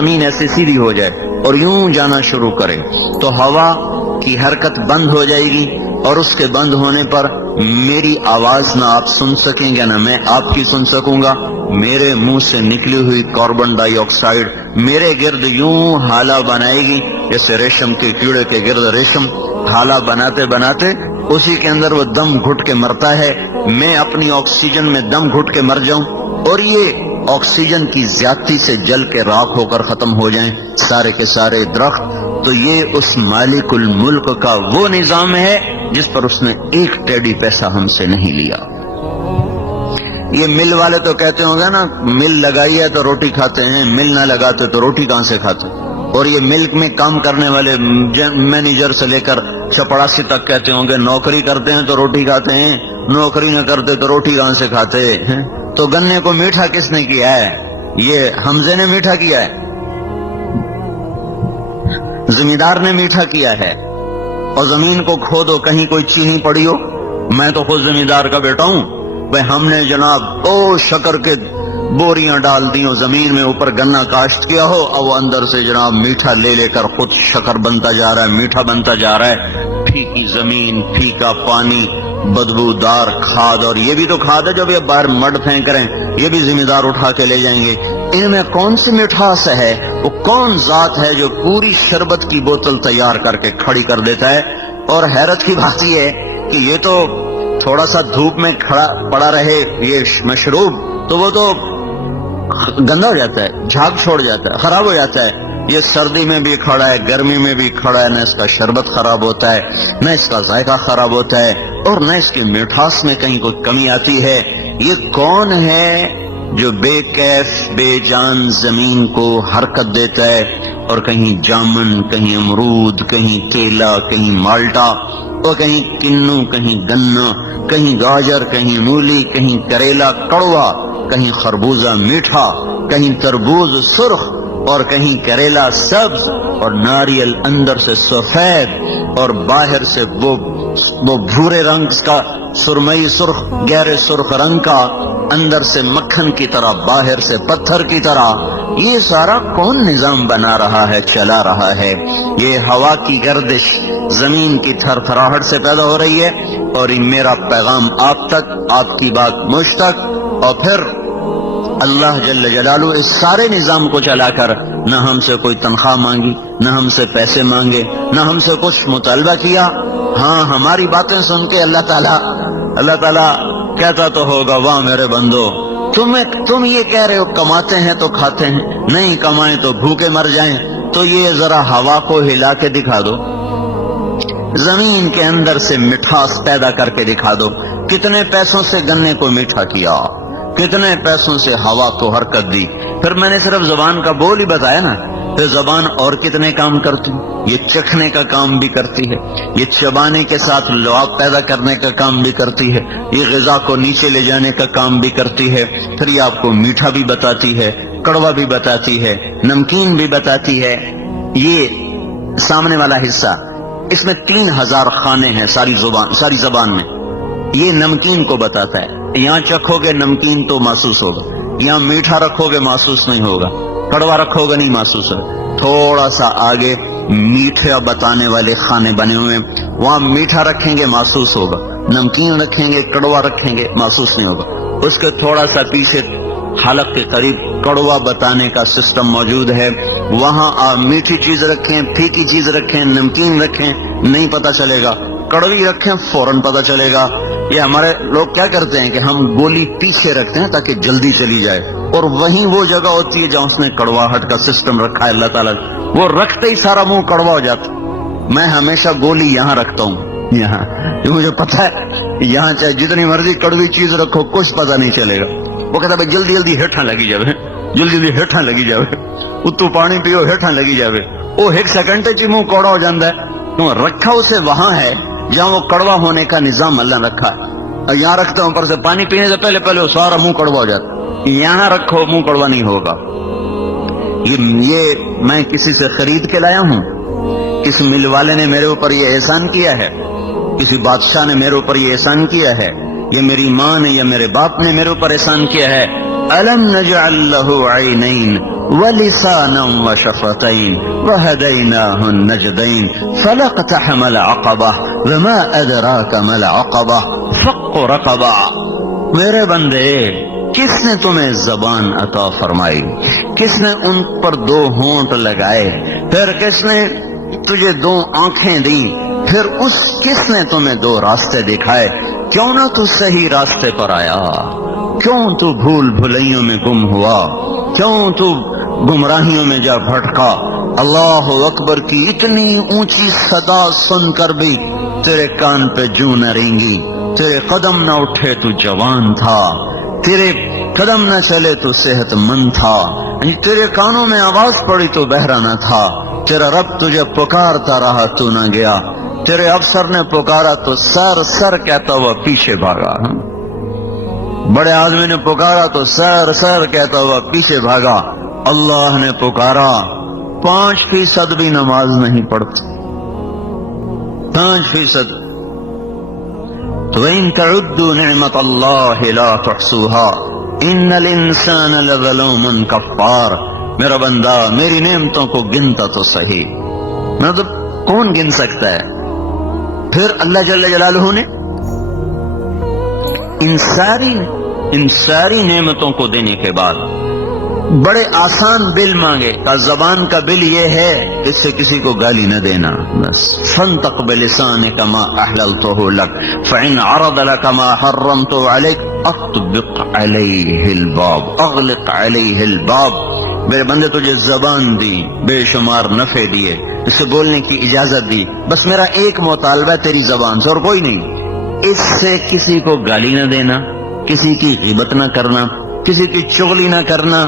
زمین ایسے سیدھی ہو جائے اور یوں جانا شروع کرے تو ہوا کی حرکت بند ہو جائے گی، اور اس کے بند ہونے پر میری آواز نہ آپ سن سکیں گے نہ میں آپ کی سن سکوں گا۔ میرے منہ سے نکلی ہوئی کاربن ڈائی آکسائڈ میرے گرد یوں حالہ بنائے گی جیسے ریشم کے کیڑے کے گرد ریشم حالہ بناتے بناتے اسی کے اندر وہ دم گھٹ کے مرتا ہے، میں اپنی آکسیجن میں دم گھٹ کے مر جاؤں، اور یہ آکسیجن کی زیادتی سے جل کے راکھ ہو کر ختم ہو جائیں سارے کے سارے درخت۔ تو یہ اس مالک الملک کا وہ نظام ہے جس پر اس نے ایک ٹیڈی پیسہ ہم سے نہیں لیا۔ یہ مل والے تو کہتے ہوں گے نا، مل لگائی ہے تو روٹی کھاتے ہیں، مل نہ لگاتے تو روٹی کہاں سے کھاتے؟ اور یہ ملک میں کام کرنے والے مینیجر سے لے کر چپڑاسی تک کہتے ہوں گے نوکری کرتے ہیں تو روٹی کھاتے ہیں، نوکری نہ کرتے تو روٹی کہاں سے کھاتے ہیں؟ تو گنے کو میٹھا کس نے کیا ہے؟ یہ حمزے نے میٹھا کیا ہے، زمیندار نے میٹھا کیا ہے۔ اور زمین کو کھودو کہیں کوئی چینی پڑی ہو، میں تو خود زمیندار کا بیٹا ہوں بھائی، ہم نے جناب شکر کے بوریاں ڈال دی ہو زمین میں، اوپر گنا کاشت کیا ہو، اور وہ اندر سے جناب میٹھا لے لے کر خود شکر بنتا جا رہا ہے، میٹھا بنتا جا رہا ہے۔ پھیکی زمین، پھیکا پانی، بدبودار کھاد، اور یہ بھی تو کھاد ہے جو بھی اب باہر مڈ پھینک رہے ہیں، یہ بھی زمیندار اٹھا کے لے جائیں گے۔ ان میں کون سی مٹھاس ہے؟ وہ کون ذات ہے جو پوری شربت کی بوتل تیار کر کے کھڑی کر دیتا ہے؟ اور حیرت کی بات یہ ہے کہ یہ تو تھوڑا سا دھوپ میں کھڑا پڑا رہے یہ مشروب تو وہ تو گندا ہو جاتا ہے، جھاگ چھوڑ جاتا ہے، خراب ہو جاتا ہے۔ یہ سردی میں بھی کھڑا ہے، گرمی میں بھی کھڑا ہے، نہ اس کا شربت خراب ہوتا ہے، نہ اس کا ذائقہ خراب ہوتا ہے، اور نہ اس کی مٹھاس میں کہیں کوئی کمی آتی ہے۔ یہ کون ہے جو بے کیف بے جان زمین کو حرکت دیتا ہے، اور کہیں جامن، کہیں امرود، کہیں کیلا، کہیں مالٹا، اور کہیں کنو، کہیں گنا، کہیں گاجر، کہیں مولی، کہیں کریلا کڑوا، کہیں خربوزہ میٹھا، کہیں تربوز سرخ، اور کہیں کریلا سبز، اور ناریل اندر سے سفید اور باہر سے وہ بھورے رنگ کا، سرمئی سرخ، گہرے سرخ رنگ کا، اندر سے مکھن کی طرح باہر سے پتھر کی طرح۔ یہ سارا کون نظام بنا رہا ہے، چلا رہا ہے؟ یہ ہوا کی گردش زمین کی تھر تھراہٹ سے پیدا ہو رہی ہے، اور یہ میرا پیغام آپ تک، آپ کی بات مجھ تک، اور پھر اللہ جل جلالہ اس سارے نظام کو چلا کر نہ ہم سے کوئی تنخواہ مانگی، نہ ہم سے پیسے مانگے، نہ ہم سے کچھ مطالبہ کیا۔ ہاں، ہماری باتیں سن کے اللہ تعالیٰ کہتا تو ہوگا، واہ میرے بندو، تم یہ کہہ رہے ہو کماتے ہیں تو کھاتے ہیں، نہیں کمائیں تو بھوکے مر جائیں، تو یہ ذرا ہوا کو ہلا کے دکھا دو، زمین کے اندر سے مٹھاس پیدا کر کے دکھا دو۔ کتنے پیسوں سے گنے کو میٹھا کیا، کتنے پیسوں سے ہوا کو حرکت دی۔ پھر میں نے صرف زبان کا بول ہی بتایا نا، پھر زبان اور کتنے کام کرتی، یہ چکھنے کا کام بھی کرتی ہے، یہ چبانے کے ساتھ لعاب پیدا کرنے کا کام بھی کرتی ہے، یہ غذا کو نیچے لے جانے کا کام بھی کرتی ہے، پھر یہ آپ کو میٹھا بھی بتاتی ہے، کڑوا بھی بتاتی ہے، نمکین بھی بتاتی ہے۔ یہ سامنے والا حصہ، اس میں 3000 خانے ہیں ساری زبان میں۔ یہ نمکین کو بتاتا ہے، یہاں چکھو گے نمکین تو محسوس ہوگا، یہاں میٹھا رکھو گے محسوس نہیں ہوگا، کڑوا رکھو گے نہیں محسوس ہوگا۔ تھوڑا سا آگے میٹھے بتانے والے خانے بنے ہوئے ہیں، وہاں میٹھا رکھیں گے محسوس ہوگا، نمکین رکھیں گے، کڑوا رکھیں گے محسوس نہیں ہوگا۔ اس کے تھوڑا سا پیچھے حلق کے قریب کڑوا بتانے کا سسٹم موجود ہے، وہاں آپ میٹھی چیز رکھیں، پھیکی چیز رکھیں، نمکین رکھیں، نہیں پتہ چلے گا، کڑوی رکھیں فوراً پتہ چلے گا۔ یہ ہمارے لوگ کیا کرتے ہیں کہ ہم گولی پیچھے رکھتے ہیں تاکہ جلدی چلی جائے، اور وہیں وہ جگہ ہوتی ہے جہاں اس نے کڑواہٹ کا سسٹم رکھا ہے اللہ تعالیٰ، وہ رکھتے ہی سارا منہ کڑوا ہو جاتا۔ میں ہمیشہ گولی یہاں رکھتا ہوں، یہاں، مجھے پتہ ہے یہاں چاہے جتنی مرضی کڑوی چیز رکھو کچھ پتہ نہیں چلے گا۔ وہ کہتا ہے جلدی جلدی ہیٹھاں لگی جاوے، جلدی جلدی ہیٹھاں لگی جاوے، اتو پانی پیو ہیٹھاں لگی جاوے، وہ ایک سیکنڈ چ منہ کوڑا ہو جاتا ہے، تو رکھا اسے وہاں ہے جہاں وہ کڑوا ہونے کا نظام اللہ نے رکھا ہے۔ اور یہاں رکھتا ہوں، پر سے پانی پینے سے پہلے سارا منہ کڑوا ہو جاتا، یہاں رکھو منہ کڑوا نہیں ہوگا۔ یہ میں کسی سے خرید کے لایا ہوں، کسی مل والے نے میرے اوپر یہ احسان کیا ہے، کسی بادشاہ نے میرے اوپر یہ احسان کیا ہے، یہ میری ماں نے یا میرے باپ نے میرے اوپر احسان کیا ہے۔ الم نجعل لہ عینین، وَلِسَانًا وَشَفَتَيْن وَهَدَيْنَاهُ النَّجْدَيْن فَلَا اقْتَحَمَ الْعَقَبَةَ وَمَا أَدْرَاكَ مَا الْعَقَبَةُ فَكُّ رَقَبَةٍ۔ میرے بندے، کس نے تمہیں زبان عطا فرمائی؟ کس نے ان پر دو ہونٹ لگائے؟ پھر کس نے تجھے دو آنکھیں دی؟ پھر کس نے تمہیں دو راستے دکھائے؟ کیوں نہ تو صحیح راستے پر آیا؟ کیوں تو بھول بھلائیوں میں گم ہوا؟ کیوں تو گمراہیوں میں جا بھٹکا؟ اللہ اکبر کی اتنی اونچی صدا سن کر بھی تیرے کان پہ جوں نہ رینگی، تیرے قدم نہ اٹھے تو جوان تھا، تیرے قدم نہ چلے تو صحت مند تھا، تیرے کانوں میں آواز پڑی تو بہرا نہ تھا، تیرا رب تجھے پکارتا رہا تو نہ گیا، تیرے افسر نے پکارا تو سر سر کہتا ہوا پیچھے بھاگا، بڑے آدمی نے پکارا تو سر سر کہتا ہوا پیچھے بھاگا، اللہ نے پکارا 5% بھی نماز نہیں پڑھتا، 5%۔ تو وَإِن تَعُدُّوا نِعْمَةَ اللَّهِ لَا تُحْصُوهَا إِنَّ الْإِنسَانَ لَظَلُومٌ كَفَّارٌ۔ میرا بندہ میری نعمتوں کو گنتا تو صحیح، مطلب کون گن سکتا ہے؟ پھر اللہ جل جلالہ نے ان ساری نعمتوں کو دینے کے بعد بڑے آسان بل مانگے، کا زبان کا بل یہ ہے اس سے کسی کو گالی نہ دینا، بس فَانْطَقْ بِلِسَانِكَ مَا أَحْلَلْتُهُ لَكَ فَإِنْ عَرَضَ لَكَ مَا حَرَّمْتُ عَلَيْكَ أَطْبِقْ عَلَيْهِ الْبَابَ أَغْلِقْ عَلَيْهِ الْبَابَ۔ میرے بندے تجھے زبان دی، بے شمار نفع دیے، اسے بولنے کی اجازت دی، بس میرا ایک مطالبہ تیری زبان سے اور کوئی نہیں، اس سے کسی کو گالی نہ دینا، کسی کی غیبت نہ کرنا، کسی کی چغلی نہ کرنا،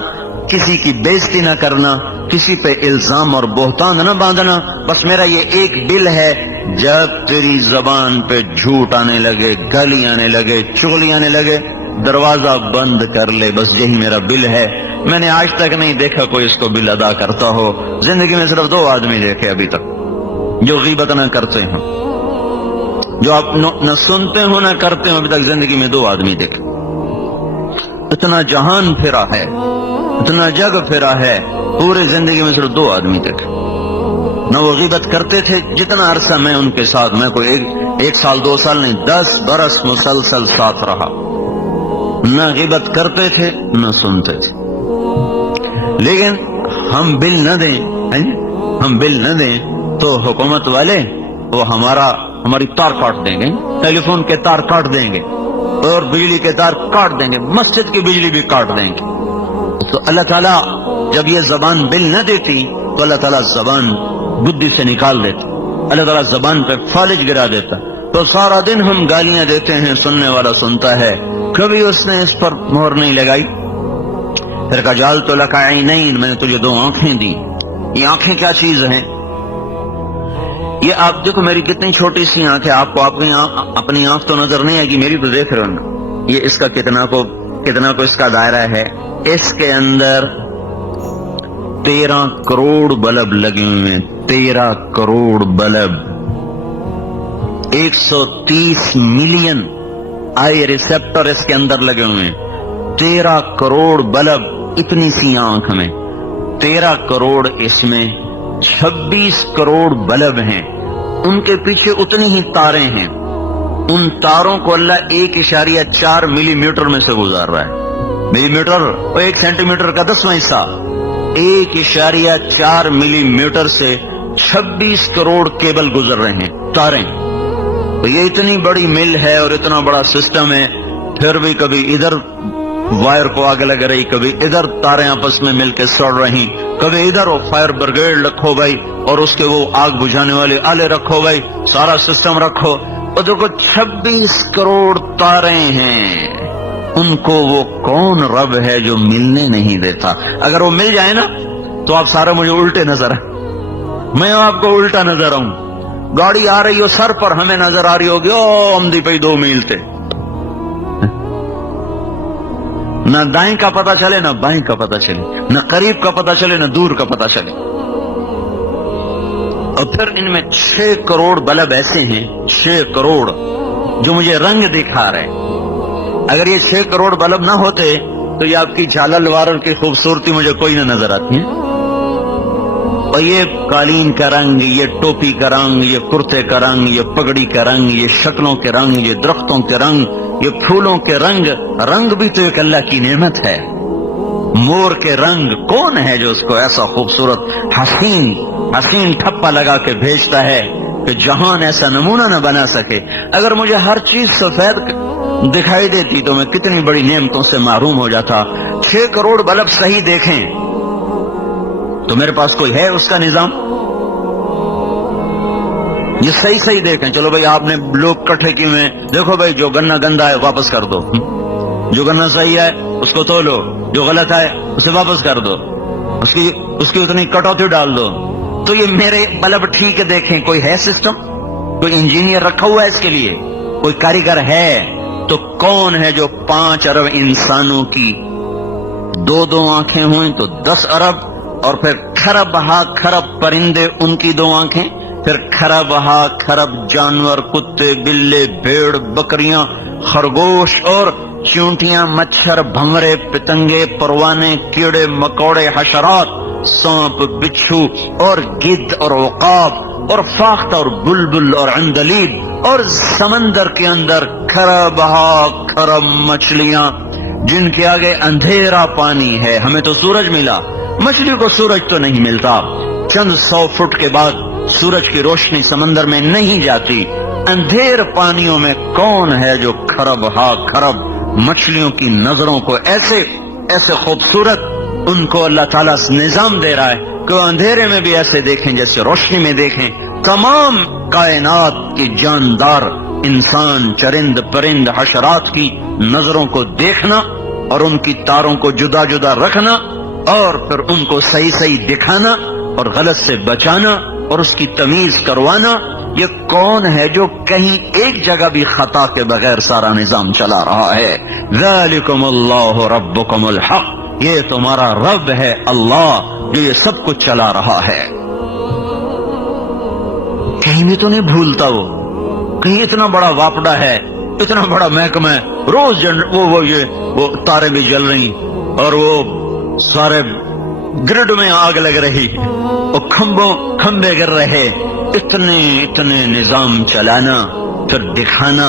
کسی کی بےزتی نہ کرنا، کسی پہ الزام اور بہتان نہ باندھنا، بس میرا یہ ایک بل ہے، جب تیری زبان پہ جھوٹ آنے لگے، گالی آنے لگے، چغلی آنے لگے، دروازہ بند کر لے، بس یہی میرا بل ہے۔ میں نے آج تک نہیں دیکھا کوئی اس کو بل ادا کرتا ہو، زندگی میں صرف 2 آدمی دیکھے ابھی تک جو غیبت نہ کرتے ہیں، جو آپ نہ سنتے ہو نہ کرتے ہو، ابھی تک زندگی میں 2 آدمی دیکھے۔ اتنا جہان پھرا ہے، اتنا جگ پھرا ہے، پورے زندگی میں صرف 2 آدمی دیکھے، نہ وہ غیبت کرتے تھے جتنا عرصہ میں ان کے ساتھ، میں کوئی 1 سال 2 سال نہیں، 10 برس مسلسل ساتھ رہا، نہ غیبت کرتے تھے نہ سنتے تھے۔ لیکن ہم بل نہ دیں، ہم بل نہ دیں تو حکومت والے وہ ہماری تار کاٹ دیں گے، ٹیلی فون کے تار کاٹ دیں گے اور بجلی کے تار کاٹ دیں گے، مسجد کی بجلی بھی کاٹ دیں گے۔ تو اللہ تعالیٰ جب یہ زبان بل نہ دیتی تو اللہ تعالیٰ زبان بدی سے نکال دیتا، اللہ تعالیٰ زبان پہ فالج گرا دیتا، تو سارا دن ہم گالیاں دیتے ہیں، سننے والا سنتا ہے، کبھی اس نے اس پر مہر نہیں لگائی۔ پھر کہا جعلت لک عینین، میں نے تجھے 2 آنکھیں دی۔ یہ آنکھیں کیا چیز ہیں؟ یہ آپ دیکھو میری کتنی چھوٹی سی آنکھ ہے، آپ کو اپنی آنکھ تو نظر نہیں آئے گی، میری تو دیکھ رہے ہو نا، یہ اس کا کتنا کو اس کا دائرہ ہے، اس کے اندر 13 کروڑ بلب لگے ہوئے ہیں، 13 crore bulb, 130 million I receptor اس کے اندر لگے ہوئے ہیں، 13 کروڑ بلب اتنی سی آنکھ میں، 13 کروڑ اس میں، 26 کروڑ بلب ہیں، ان کے پیچھے اتنی ہی تاریں ہیں، ان تاروں کو اللہ 1.4 ملی میٹر میں سے گزار رہا ہے، ملی میٹر اور 1 سینٹی میٹر کا 10واں حصہ، 1.4 ملی میٹر سے 26 کروڑ کیبل گزر رہے ہیں، تاریں۔ تو یہ اتنی بڑی مل ہے اور اتنا بڑا سسٹم ہے، پھر بھی کبھی ادھر وائر کو آگ لگ رہی، کبھی ادھر تاریں آپس میں مل کے سڑ رہی، کبھی ادھر وہ فائر بریگیڈ رکھو بھائی اور اس کے وہ آگ بجھانے والے آلے رکھو بھائی، سارا سسٹم رکھو، اور دیکھو 26 کروڑ تاریں ہیں، ان کو وہ کون رب ہے جو ملنے نہیں دیتا؟ اگر وہ مل جائے نا تو آپ سارے مجھے الٹے نظر آئے، میں آپ کو الٹا نظر آؤں، گاڑی آ رہی ہو سر پر ہمیں نظر آ رہی ہوگی او ہمدی پہ 2 میل تھے، نہ دائیں کا پتہ چلے نہ بائیں کا پتہ چلے، نہ قریب کا پتہ چلے نہ دور کا پتہ چلے۔ اور پھر ان میں 6 کروڑ بلب ایسے ہیں، 6 کروڑ جو مجھے رنگ دکھا رہے، اگر یہ 6 کروڑ بلب نہ ہوتے تو تو یہ آپ کی جھالل وارل کی خوبصورتی مجھے کوئی نہ نظر آتی ہے. اور یہ قالین کا رنگ، یہ ٹوپی کا رنگ، یہ کرتے کا رنگ، یہ پگڑی کا رنگ، یہ شکلوں کے رنگ، یہ درختوں کے رنگ، یہ پھولوں کے رنگ، رنگ بھی تو ایک اللہ کی نعمت ہے. مور کے رنگ، کون ہے جو اس کو ایسا خوبصورت حسین ٹھپا لگا کے بھیجتا ہے کہ جہان ایسا نمونہ نہ بنا سکے. اگر مجھے ہر چیز سفید دکھائی دیتی تو میں کتنی بڑی نعمتوں سے محروم ہو جاتا. 6 کروڑ بلب صحیح دیکھیں تو میرے پاس کوئی ہے اس کا نظام؟ یہ صحیح دیکھیں. چلو بھائی آپ نے لوگ کٹھے کیے ہوئے، دیکھو بھائی جو گنا گندا ہے واپس کر دو، جو گنا صحیح ہے اس کو تولو، جو غلط ہے اسے واپس کر دو، اس کی اتنی کٹوتی ڈال دو. تو یہ میرے بلب ٹھیک ہے دیکھیں، کوئی ہے سسٹم؟ کوئی انجینئر رکھا ہوا ہے اس کے لیے؟ کوئی کاریگر ہے؟ تو کون ہے جو 5 ارب انسانوں کی 2 آنکھیں ہوئیں تو 10 ارب، اور پھر کھرب ہا کھرب پرندے ان کی 2 آنکھیں، پھر کھرب ہا کھرب جانور، کتے، بلے، بھیڑ، بکریاں، خرگوش اور چونٹیاں، مچھر، بھنورے، پتنگے، پروانے، کیڑے مکوڑے، حشرات، سانپ، بچھو اور گدھ اور عقاب اور فاختہ اور بلبل اور عندلیب، اور سمندر کے اندر کھرب ہا کھرب مچھلیاں جن کے آگے اندھیرا پانی ہے. ہمیں تو سورج ملا، مچھلی کو سورج تو نہیں ملتا. چند 100 فٹ کے بعد سورج کی روشنی سمندر میں نہیں جاتی. اندھیر پانیوں میں کون ہے جو کھرب ہا کھرب مچھلیوں کی نظروں کو ایسے خوبصورت ان کو اللہ تعالیٰ نظام دے رہا ہے کہ وہ اندھیرے میں بھی ایسے دیکھیں جیسے روشنی میں دیکھیں. تمام کائنات کی جاندار انسان، چرند پرند، حشرات کی نظروں کو دیکھنا اور ان کی تاروں کو جدا جدا رکھنا اور پھر ان کو صحیح دکھانا اور غلط سے بچانا اور اس کی تمیز کروانا. یہ کون ہے جو کہیں ایک جگہ بھی خطا کے بغیر سارا نظام چلا رہا ہے؟ ذالکم اللہ ربکم الحق، یہ تمہارا رب ہے اللہ جو یہ سب کچھ چلا رہا ہے. کہیں بھی تو نہیں بھولتا وہ، کہیں اتنا بڑا واپڈا ہے، اتنا بڑا محکمہ ہے، روز وہ تارے بھی جل رہی اور وہ سارے گرڈ میں آگ لگ رہی اور کھمبے گر رہے. اتنے نظام چلانا، پھر دکھانا،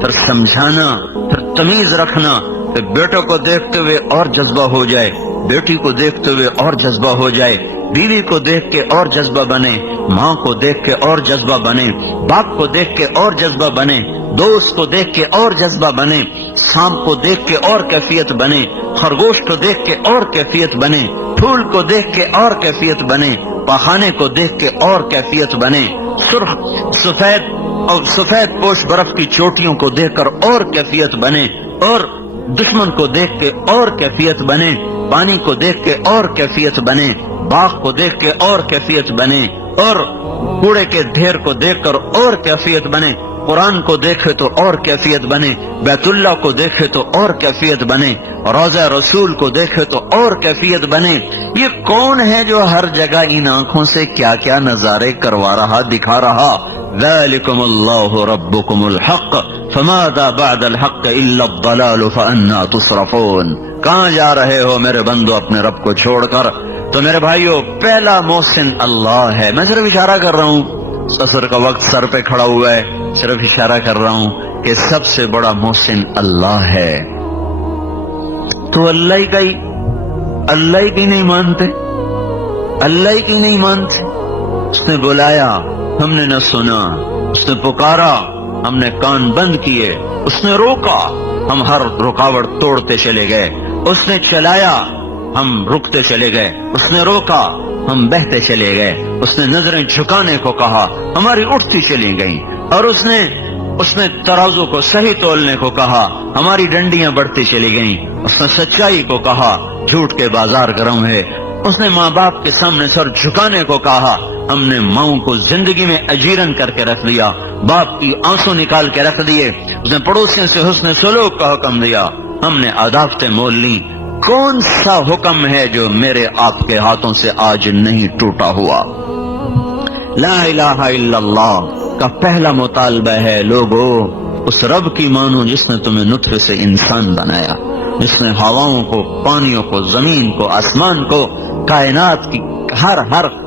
پھر سمجھانا، پھر تمیز رکھنا، پھر بیٹوں کو دیکھتے ہوئے اور جذبہ ہو جائے، بیٹی کو دیکھتے ہوئے اور جذبہ ہو جائے، بیوی کو دیکھ کے اور جذبہ بنے، ماں کو دیکھ کے اور جذبہ بنے، باپ کو دیکھ کے اور جذبہ بنے، دوست کو دیکھ کے اور جذبہ بنے، سانپ کو دیکھ کے اور کیفیت بنے، خرگوش کو دیکھ کے اور کیفیت بنے، پھول کو دیکھ کے اور کیفیت بنے، پخانے کو دیکھ کے اور کیفیت بنے، سفید پوش برف کی چوٹیوں کو دیکھ کر اور کیفیت بنے، اور دشمن کو دیکھ کے اور کیفیت بنے، پانی کو دیکھ کے اور کیفیت بنے، باغ کو دیکھ کے اور کیفیت بنے، اور کوڑے کے ڈھیر کو دیکھ کر اور کیفیت بنے، قرآن کو دیکھے تو اور کیفیت بنے، بیت اللہ کو دیکھے تو اور کیفیت بنے، روضہ رسول کو دیکھے تو اور کیفیت بنے. یہ کون ہے جو ہر جگہ ان آنکھوں سے کیا کیا نظارے کروا رہا، دکھا رہا؟ ذالکم اللہ ربکم الحق فماذا بعد الحق الا الضلال فانا تصرفون. کہاں جا رہے ہو میرے بندو اپنے رب کو چھوڑ کر؟ تو میرے بھائیو، پہلا محسن اللہ ہے. میں صرف اشارہ کر رہا ہوں، عصر کا وقت سر پہ کھڑا ہوا ہے، صرف اشارہ کر رہا ہوں کہ سب سے بڑا محسن اللہ ہے. تو اللہ کی نہیں مانتے، اللہ کی نہیں مانتے. اس نے بلایا، ہم نے نہ سنا، اس نے پکارا، ہم نے کان بند کیے، اس نے روکا، ہم ہر رکاوٹ توڑتے چلے گئے. اس نے چلایا، ہم رکتے چلے گئے. اس نے روکا، ہم بہتے چلے گئے. اس نے نظریں جھکانے کو کہا، ہماری اٹھتی چلی گئیں. اور اس نے ترازو کو صحیح تولنے کو کہا، ہماری ڈنڈیاں بڑھتی چلی گئیں. اس نے سچائی کو کہا، جھوٹ کے بازار گرم ہے. اس نے ماں باپ کے سامنے سر جھکانے کو کہا، ہم نے ماؤں کو زندگی میں اجیرن کر کے رکھ دیا، باپ کی آنسو نکال کے رکھ دیے. اس نے پڑوسیوں سے حسن سلوک کا حکم دیا، ہم نے عداوتیں مول لی. کون سا حکم ہے جو میرے آپ کے ہاتھوں سے آج نہیں ٹوٹا ہوا؟ لا الہ الا اللہ کا پہلا مطالبہ ہے، لوگو اس رب کی مانو جس نے تمہیں نطفے سے انسان بنایا، جس نے ہواؤں کو، پانیوں کو، زمین کو، آسمان کو، کائنات کی ہر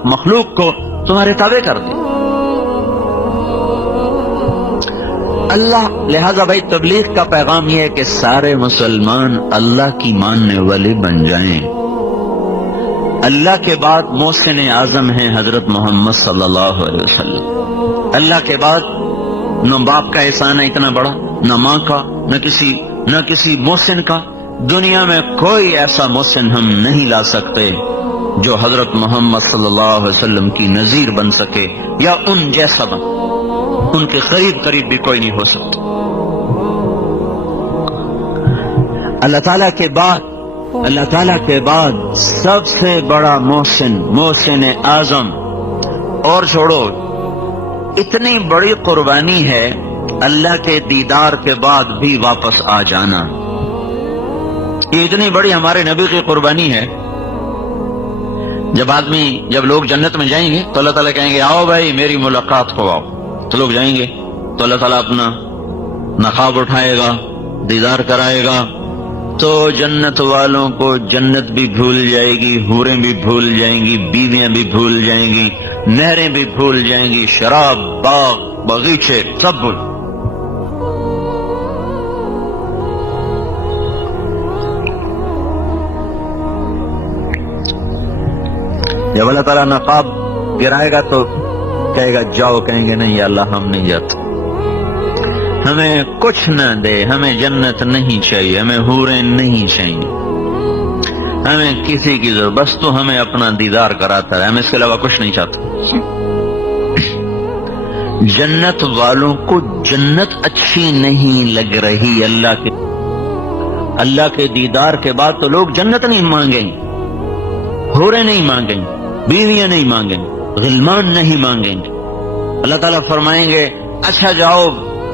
مخلوق کو تمہارے تابع کر دیا اللہ۔ لہذا بھائی تبلیغ کا پیغام یہ ہے کہ سارے مسلمان اللہ کی ماننے والے بن جائیں۔ اللہ کے بعد محسن اعظم ہیں حضرت محمد صلی اللہ علیہ وسلم۔ اللہ کے بعد نہ باپ کا احسان ہے اتنا بڑا، نہ ماں کا، نہ کسی محسن کا۔ دنیا میں کوئی ایسا محسن ہم نہیں لا سکتے جو حضرت محمد صلی اللہ علیہ وسلم کی نظیر بن سکے یا ان جیسا بن، ان کے قریب بھی کوئی نہیں ہو سکتا۔ اللہ تعالیٰ کے بعد سب سے بڑا محسن اعظم، اور چھوڑو اتنی بڑی قربانی ہے اللہ کے دیدار کے بعد بھی واپس آ جانا۔ یہ اتنی بڑی ہمارے نبی کی قربانی ہے۔ جب لوگ جنت میں جائیں گے تو اللہ تعالیٰ کہیں گے آؤ بھائی میری ملاقات کو آؤ، تو لوگ جائیں گے تو اللہ تعالیٰ اپنا نقاب اٹھائے گا، دیدار کرائے گا، تو جنت والوں کو جنت بھی بھول جائے گی، حوریں بھی بھول جائیں گی، بیویاں بھی بھول جائیں گی، نہریں بھی بھول جائیں گی، شراب، باغ، باغیچے سب بھول۔ جب اللہ تعالیٰ نقاب گرائے گا تو کہے گا جاؤ، کہیں گے نہیں یا اللہ ہم نہیں جاتے، ہمیں کچھ نہ دے، ہمیں جنت نہیں چاہیے، ہمیں حوریں نہیں چاہیے، ہمیں کسی کی ضرورت، بس تو ہمیں اپنا دیدار کراتا ہے، ہم اس کے علاوہ کچھ نہیں چاہتے۔ جنت والوں کو جنت اچھی نہیں لگ رہی اللہ کے دیدار کے بعد تو لوگ جنت نہیں مانگیں، حوریں نہیں مانگیں، بیویاں نہیں مانگیں، غلمان نہیں مانگیں۔ اللہ تعالیٰ فرمائیں گے اچھا جاؤ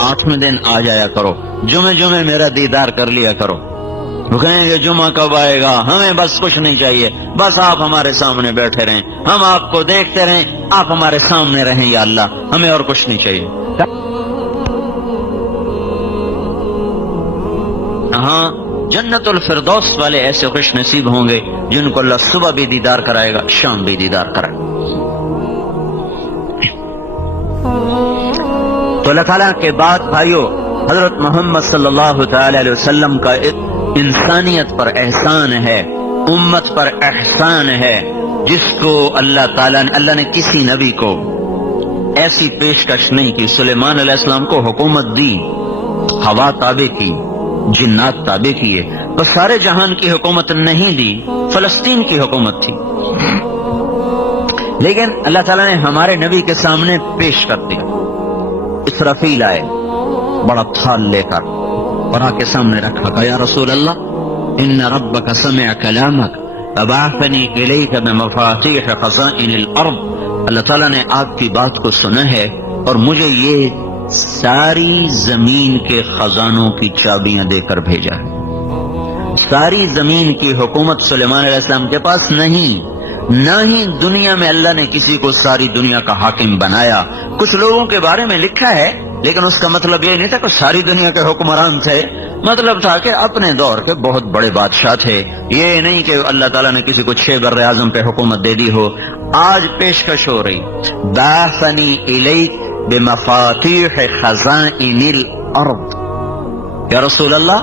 8ویں دن آ جایا کرو، جمعے میرا دیدار کر لیا کرو۔ وہ کہیں گے جمعہ کب آئے گا، ہمیں بس کچھ نہیں چاہیے، بس آپ ہمارے سامنے بیٹھے رہیں، ہم آپ کو دیکھتے رہیں، آپ ہمارے سامنے رہیں یا اللہ، ہمیں اور کچھ نہیں چاہیے۔ ہاں جنت الفردوس والے ایسے خوش نصیب ہوں گے جن کو اللہ صبح بھی دیدار کرائے گا، شام بھی دیدار کرائے گا۔ تو اللہ تعالیٰ کے بعد بھائیو حضرت محمد صلی اللہ تعالی علیہ وسلم کا انسانیت پر احسان ہے، امت پر احسان ہے، جس کو اللہ نے کسی نبی کو ایسی پیشکش نہیں کی۔ سلیمان علیہ السلام کو حکومت دی، ہوا تابع کی، جنات تابع کیے، تو سارے جہان کی حکومت نہیں دی، فلسطین کی حکومت تھی، لیکن اللہ تعالیٰ نے ہمارے نبی کے سامنے پیش کر دیا۔ اسرافیل آئے بڑا تھال لے کر اور آ کے سامنے رکھا، کہا یا رسول اللہ ان ربک سمع کلامک فبعثنی الیک بمفاتیح خزائن الارض، اللہ تعالیٰ نے آپ کی بات کو سنا ہے اور مجھے یہ ساری زمین کے خزانوں کی چابیاں دے کر بھیجا ہے۔ ساری زمین کی حکومت سلیمان علیہ السلام کے پاس نہیں، نہ ہی دنیا میں اللہ نے کسی کو ساری دنیا کا حاکم بنایا۔ کچھ لوگوں کے بارے میں لکھا ہے لیکن اس کا مطلب یہ نہیں تھا کہ ساری دنیا کے حکمران تھے، مطلب تھا کہ اپنے دور کے بہت بڑے بادشاہ تھے، یہ نہیں کہ اللہ تعالیٰ نے کسی کو 6 بر اعظم پہ حکومت دے دی ہو۔ آج پیشکش ہو رہی بعثنی الیک بمفاتیح خزائن الارض، یا رسول اللہ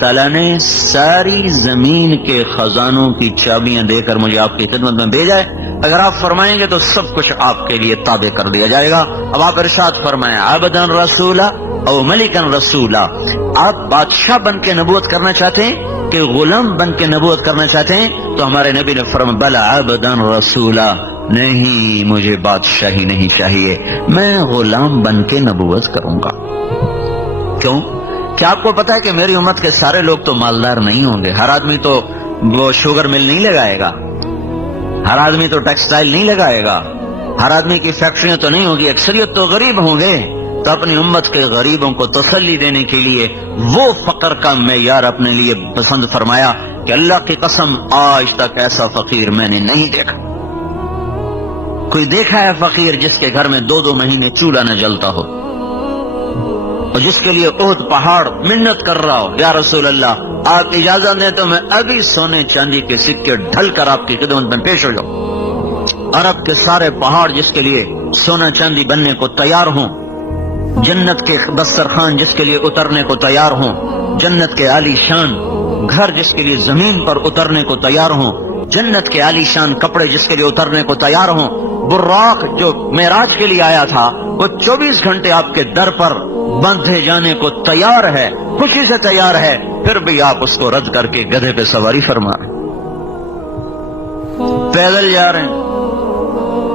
تعالیٰ نے ساری زمین کے خزانوں کی چابیاں دے کر مجھے آپ کی خدمت میں بھیجا ہے، اگر آپ فرمائیں گے تو سب کچھ آپ کے لیے تابع کر دیا جائے گا۔ اب آپ ارشاد فرمائیں عبدا رسولا او ملکا رسولا، آپ بادشاہ بن کے نبوت کرنا چاہتے ہیں کہ غلام بن کے نبوت کرنا چاہتے ہیں؟ تو ہمارے نبی نے فرمایا بلا عبدا رسولا، نہیں مجھے بادشاہی نہیں چاہیے، میں غلام بن کے نبوت کروں گا۔ کیوں؟ کیا آپ کو پتا ہے کہ میری امت کے سارے لوگ تو مالدار نہیں ہوں گے، ہر آدمی تو وہ شوگر مل نہیں لگائے گا، ہر آدمی تو ٹیکسٹائل نہیں لگائے گا، ہر آدمی کی فیکٹریاں تو نہیں ہوگی، اکثریت تو غریب ہوں گے۔ تو اپنی امت کے غریبوں کو تسلی دینے کے لیے وہ فقر کا معیار اپنے لیے پسند فرمایا کہ اللہ کی قسم آج تک ایسا فقیر میں نے نہیں دیکھا۔ کوئی دیکھا ہے فقیر جس کے گھر میں 2 مہینے چولہا نہ جلتا ہو اور جس کے لیے احد پہاڑ منت کر رہا ہو یا رسول اللہ آپ اجازت دیں تو میں ابھی سونے چاندی کے سکے ڈھل کر آپ کی خدمت میں پیش ہو جاؤں۔ عرب کے سارے پہاڑ جس کے لیے سونا چاندی بننے کو تیار ہوں، جنت کے دسترخوان جس کے لیے اترنے کو تیار ہوں، جنت کے عالی شان گھر جس کے لیے زمین پر اترنے کو تیار ہوں، جنت کے عالی شان کپڑے جس کے لیے اترنے کو تیار ہوں، براق جو معراج کے لیے آیا تھا وہ 24 گھنٹے آپ کے در پر باندھے جانے کو تیار ہے، خوشی سے تیار ہے، پھر بھی آپ اس کو رد کر کے گدھے پہ سواری فرما رہے ہیں، پیدل جا رہے ہیں،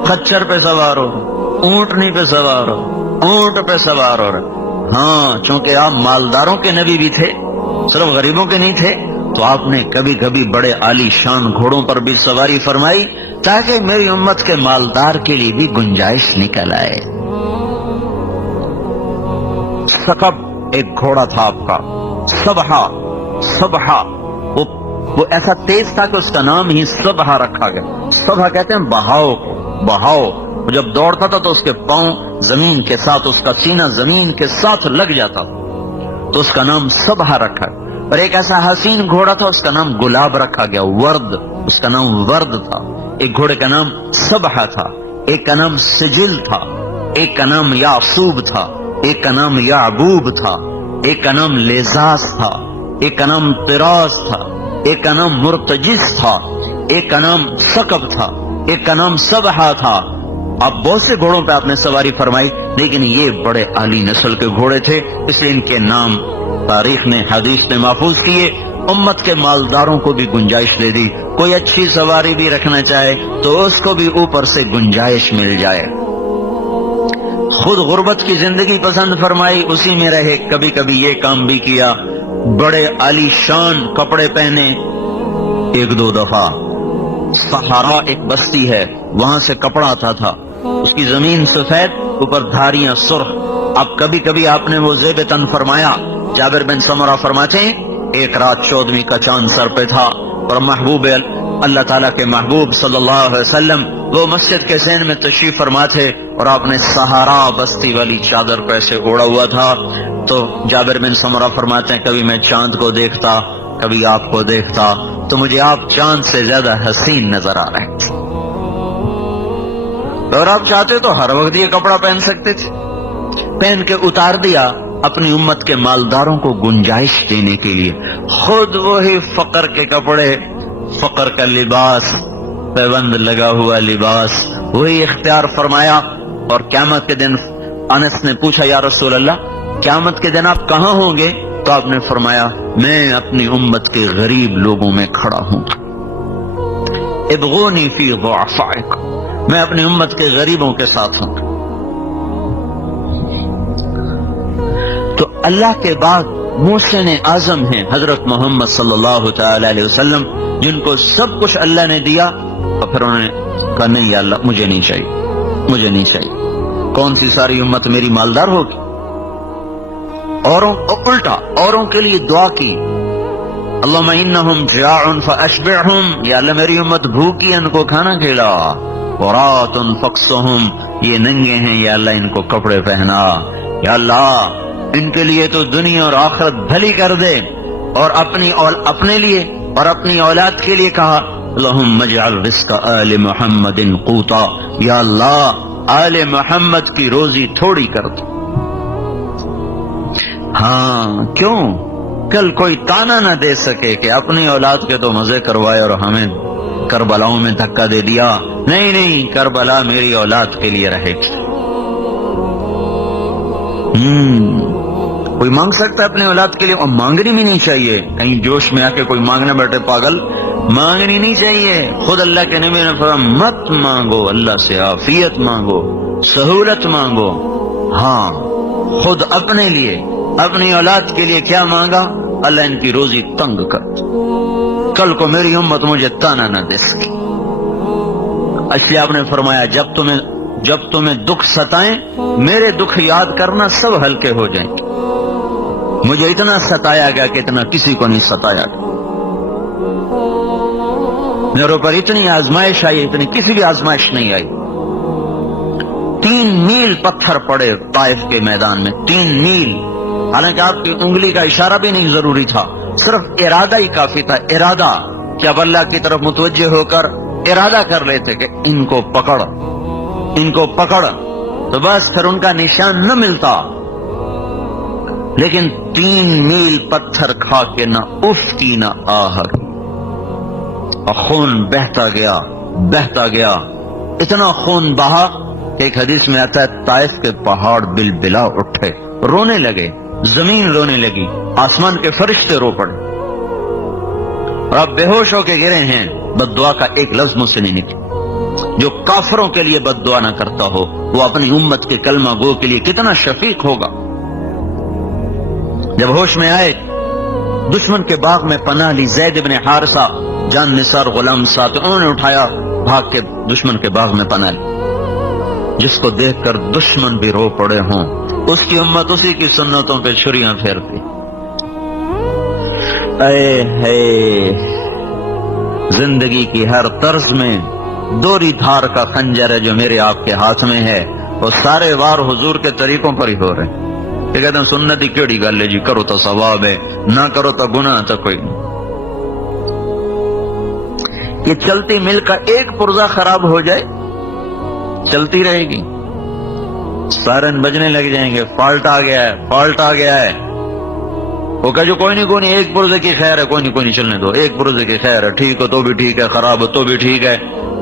خچر پہ سوار ہو، اونٹنی پہ سوار ہو، اونٹ پہ سوار ہو رہے۔ ہاں، چونکہ آپ مالداروں کے نبی بھی تھے، صرف غریبوں کے نہیں تھے، تو آپ نے کبھی کبھی بڑے عالی شان گھوڑوں پر بھی سواری فرمائی تاکہ میری امت کے مالدار کے لیے بھی گنجائش نکل آئے۔ سقب ایک گھوڑا تھا آپ کا، سبحہ وہ ایسا تیز تھا کہ اس کا نام ہی سبحہ رکھا گیا۔ سبحہ کہتے ہیں بہاؤ کو، بہاؤ۔ جب دوڑتا تھا تو اس کے پاؤں زمین کے ساتھ، اس کا سینہ زمین کے ساتھ لگ جاتا تو اس کا نام سبحہ رکھا گیا۔ اور ایک ایسا حسین گھوڑا تھا، اس کا نام گلاب رکھا گیا، ورد، اس کا نام ورد تھا۔ ایک گھوڑے کا نام سبحہ تھا، ایک کا نام سجل تھا، ایک کا نام یعصوب تھا، ایک کا نام یعبوب تھا، ایک کا نام لیزاس تھا، ایک کا نام طراز تھا، ایک کا نام مرتجس تھا، ایک کا نام سقب تھا، ایک کا نام سبحہ تھا۔ اب بہت سے گھوڑوں پہ آپ نے سواری فرمائی، لیکن یہ بڑے عالی نسل کے گھوڑے تھے، اس لیے ان کے نام تاریخ نے، حدیث نے محفوظ کیے۔ امت کے مالداروں کو بھی گنجائش دے دی، کوئی اچھی سواری بھی رکھنا چاہے تو اس کو بھی اوپر سے گنجائش مل جائے۔ خود غربت کی زندگی پسند فرمائی، اسی میں رہے، کبھی کبھی یہ کام بھی کیا، بڑے عالی شان کپڑے پہنے۔ ایک دو دفعہ صحرا ایک بستی ہے، وہاں سے کپڑا آتا تھا، اس کی زمین سفید، اوپر دھاریاں سرخ۔ اب کبھی کبھی آپ نے وہ زیب تن فرمایا۔ جابر بن سمرہ فرماتے ہیں ایک رات 14ویں کا چاند سر پہ تھا اور محبوب اللہ تعالیٰ کے محبوب صلی اللہ علیہ وسلم وہ مسجد کے ذہن میں تشریف فرما تھے اور آپ نے صحرا بستی والی چادر پہ سے اوڑا ہوا تھا۔ تو جابر بن سمرہ فرماتے ہیں کبھی میں چاند کو دیکھتا، کبھی آپ کو دیکھتا تو مجھے آپ چاند سے زیادہ حسین نظر آ رہے تھے، اور آپ چاہتے تو ہر وقت یہ کپڑا پہن سکتے تھے۔ پہن کے اتار دیا اپنی امت کے مالداروں کو گنجائش دینے کے لیے، خود وہی فقر کے کپڑے، فقر کا لباس، پیوند لگا ہوا لباس وہی اختیار فرمایا۔ اور قیامت کے دن انس نے پوچھا یا رسول اللہ قیامت کے دن آپ کہاں ہوں گے؟ تو آپ نے فرمایا میں اپنی امت کے غریب لوگوں میں کھڑا ہوں، ابغونی فی ضعفائکم، میں اپنی امت کے غریبوں کے ساتھ ہوں۔ تو اللہ کے بعد محسن اعظم ہیں حضرت محمد صلی اللہ تعالی علیہ وسلم، جن کو سب کچھ اللہ نے دیا، اور پھر انہوں نے کہا نہیں یا اللہ مجھے نہیں چاہیے، مجھے نہیں چاہیے، کون سی ساری امت میری مالدار ہوگی؟ الٹا اوروں کے لیے دعا کی، اللہم انہم جاع فاشبعہم، یا اللہ میری امت بھوکی ان کو کھانا کھلا، عراۃ فاکسہم، یہ ننگے ہیں یا اللہ ان کو کپڑے پہنا، یا اللہ ان کے لیے تو دنیا اور آخرت بھلی کر دے، اور اپنے لیے اور اپنی اولاد کے لیے کہا اللہم اجعل رزق آل محمد قوتا، یا اللہ آل محمد کی روزی تھوڑی کر دو۔ ہاں کیوں کل کوئی تانا نہ دے سکے کہ اپنی اولاد کے تو مزے کروائے اور ہمیں کربلاؤں میں دھکا دے دیا، نہیں نہیں کربلا میری اولاد کے لیے رہے گی۔ کوئی مانگ سکتا ہے اپنے اولاد کے لیے، اور مانگنی بھی نہیں چاہیے، کہیں جوش میں آ کے کوئی مانگنے بیٹھے پاگل، مانگنی نہیں چاہیے۔ خود اللہ کے نبی نے فرمایا مت مانگو، اللہ سے عافیت مانگو، سہولت مانگو۔ ہاں خود اپنے لیے، اپنی اولاد کے لیے کیا مانگا؟ اللہ ان کی روزی تنگ کر، کل کو میری امت مجھے تانا نہ دے سکے۔ اس لیے آپ نے فرمایا جب تمہیں دکھ ستائیں میرے دکھ یاد کرنا، سب ہلکے ہو جائیں گے۔ مجھے اتنا ستایا گیا کہ اتنا کسی کو نہیں ستایا گیا، میرے اوپر اتنی آزمائش آئی اتنی کسی بھی آزمائش نہیں آئی۔ 3 میل پتھر پڑے طائف کے میدان میں، 3 میل، حالانکہ آپ کی انگلی کا اشارہ بھی نہیں ضروری تھا، صرف ارادہ ہی کافی تھا، ارادہ کہ اب اللہ کی طرف متوجہ ہو کر ارادہ کر لیتے کہ ان کو پکڑ تو بس پھر ان کا نشان نہ ملتا. لیکن 3 میل پتھر کھا کے نہ اف کی نہ آہ کی، اور خون بہتا گیا، اتنا خون بہا کہ ایک حدیث میں آتا ہے طائف کے پہاڑ بلبلا اٹھے، رونے لگے، زمین رونے لگی، آسمان کے فرشتے رو پڑے، اور اب بے ہوش ہو کے گرے ہیں. بد دعا کا ایک لفظ مجھ سے نہیں نکلا. جو کافروں کے لیے بد دعا نہ کرتا ہو وہ اپنی امت کے کلمہ گو کے لیے کتنا شفیق ہوگا. جب ہوش میں آئے دشمن کے باغ میں پناہ لی. زید بن حارثہ جان نثار غلام ساتھ، انہوں نے اٹھایا، بھاگ کے دشمن کے باغ میں پناہ لی. جس کو دیکھ کر دشمن بھی رو پڑے ہوں، اس کی امت اسی کی سنتوں پہ چھریاں پھیرتی. اے ہے زندگی کی ہر طرز میں دوری دھار کا خنجر ہے جو میرے آپ کے ہاتھ میں ہے، وہ سارے وار حضور کے طریقوں پر ہی ہو رہے ہیں. یہ کہتے ہیں سنتی کیڑی گل ہے جی، کرو تو ثواب ہے، نہ کرو تو گناہ تو کوئی نہیں. یہ چلتی مل کا ایک پرزہ خراب ہو جائے چلتی رہے گی، سائرن بجنے لگ جائیں گے، فالٹ آ گیا ہے. وہ کہ جو کوئی نہیں ایک پرزے کی خیر ہے، کوئی نہیں چلنے دو، ایک پرزے کی خیر ہے، ٹھیک ہو تو بھی ٹھیک ہے، خراب ہو تو بھی ٹھیک ہے.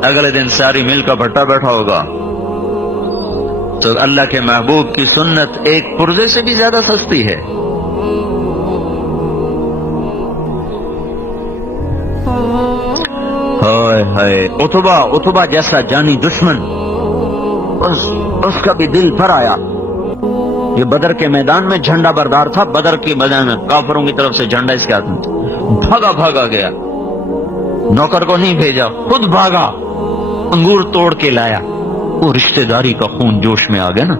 اگلے دن ساری مل کا بھٹا بیٹھا ہوگا. تو اللہ کے محبوب کی سنت ایک پرزے سے بھی زیادہ سستی ہے. ہائے اتبا جیسا جانی دشمن، اس کا بھی دل بھر آیا. یہ بدر کے میدان میں جھنڈا بردار تھا، بدر کے میدان میں کافروں کی طرف سے جھنڈا اس کے ہاتھ میں تھا. بھاگا گیا، نوکر کو نہیں بھیجا، خود بھاگا، انگور توڑ کے لایا. وہ رشتہ داری کا خون جوش میں آ گیا نا.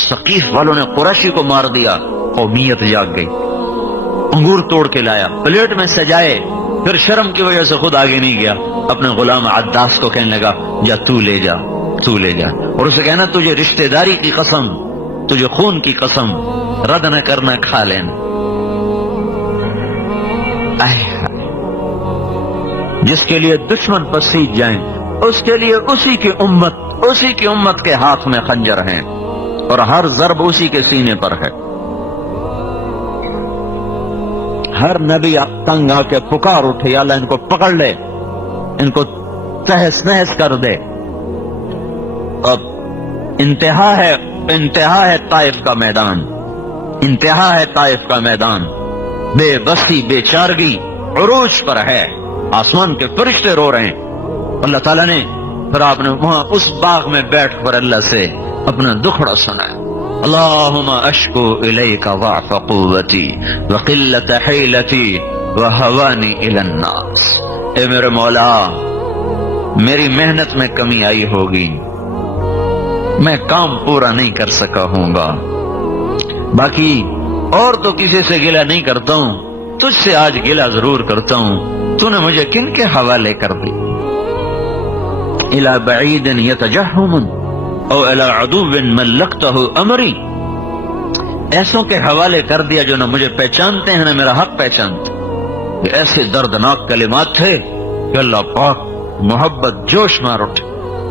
ثقیف والوں نے قریشی کو مار دیا، قومیت جاگ گئی. انگور توڑ کے لایا، پلیٹ میں سجائے، پھر شرم کی وجہ سے خود آگے نہیں گیا. اپنے غلام عداس کو کہنے لگا جا تو لے جا، اور اسے کہنا تجھے رشتہ داری کی قسم، تجھے خون کی قسم، رد نہ کرنا، کھا لینا. جس کے لیے دشمن پسیج جائیں اس کے لیے اسی کی امت کے ہاتھ میں خنجر ہیں، اور ہر ضرب اسی کے سینے پر ہے. ہر نبی تنگ آ کے پکار اٹھے یا اللہ ان کو پکڑ لے، ان کو تہس نہس کر دے. اب انتہا ہے طائف کا میدان، بے بسی بے چارگی عروج پر ہے. آسمان کے فرشتے رو رہے ہیں. اللہ تعالیٰ نے پھر آپ نے وہاں اس باغ میں بیٹھ کر اللہ سے اپنا دکھڑا سنا. اللہم اشکو الیک ضعف قوتی وقلت حیلتی وہوانی الی الناس. اے میرے مولا، میری محنت میں کمی آئی ہوگی، میں کام پورا نہیں کر سکا ہوں گا، باقی اور تو کسی سے گلہ نہیں کرتا ہوں، تجھ سے آج گلہ ضرور کرتا ہوں. تو نے مجھے کن کے حوالے کر دی؟ الى بعید یتجہم او الى عدو ملکتہ امری. ایسوں کے حوالے کر دیا جو نہ مجھے پہچانتے ہیں نہ میرا حق پہچانتے. یہ ایسے دردناک کلمات تھے کہ اللہ پاک محبت جوش مار اٹھے.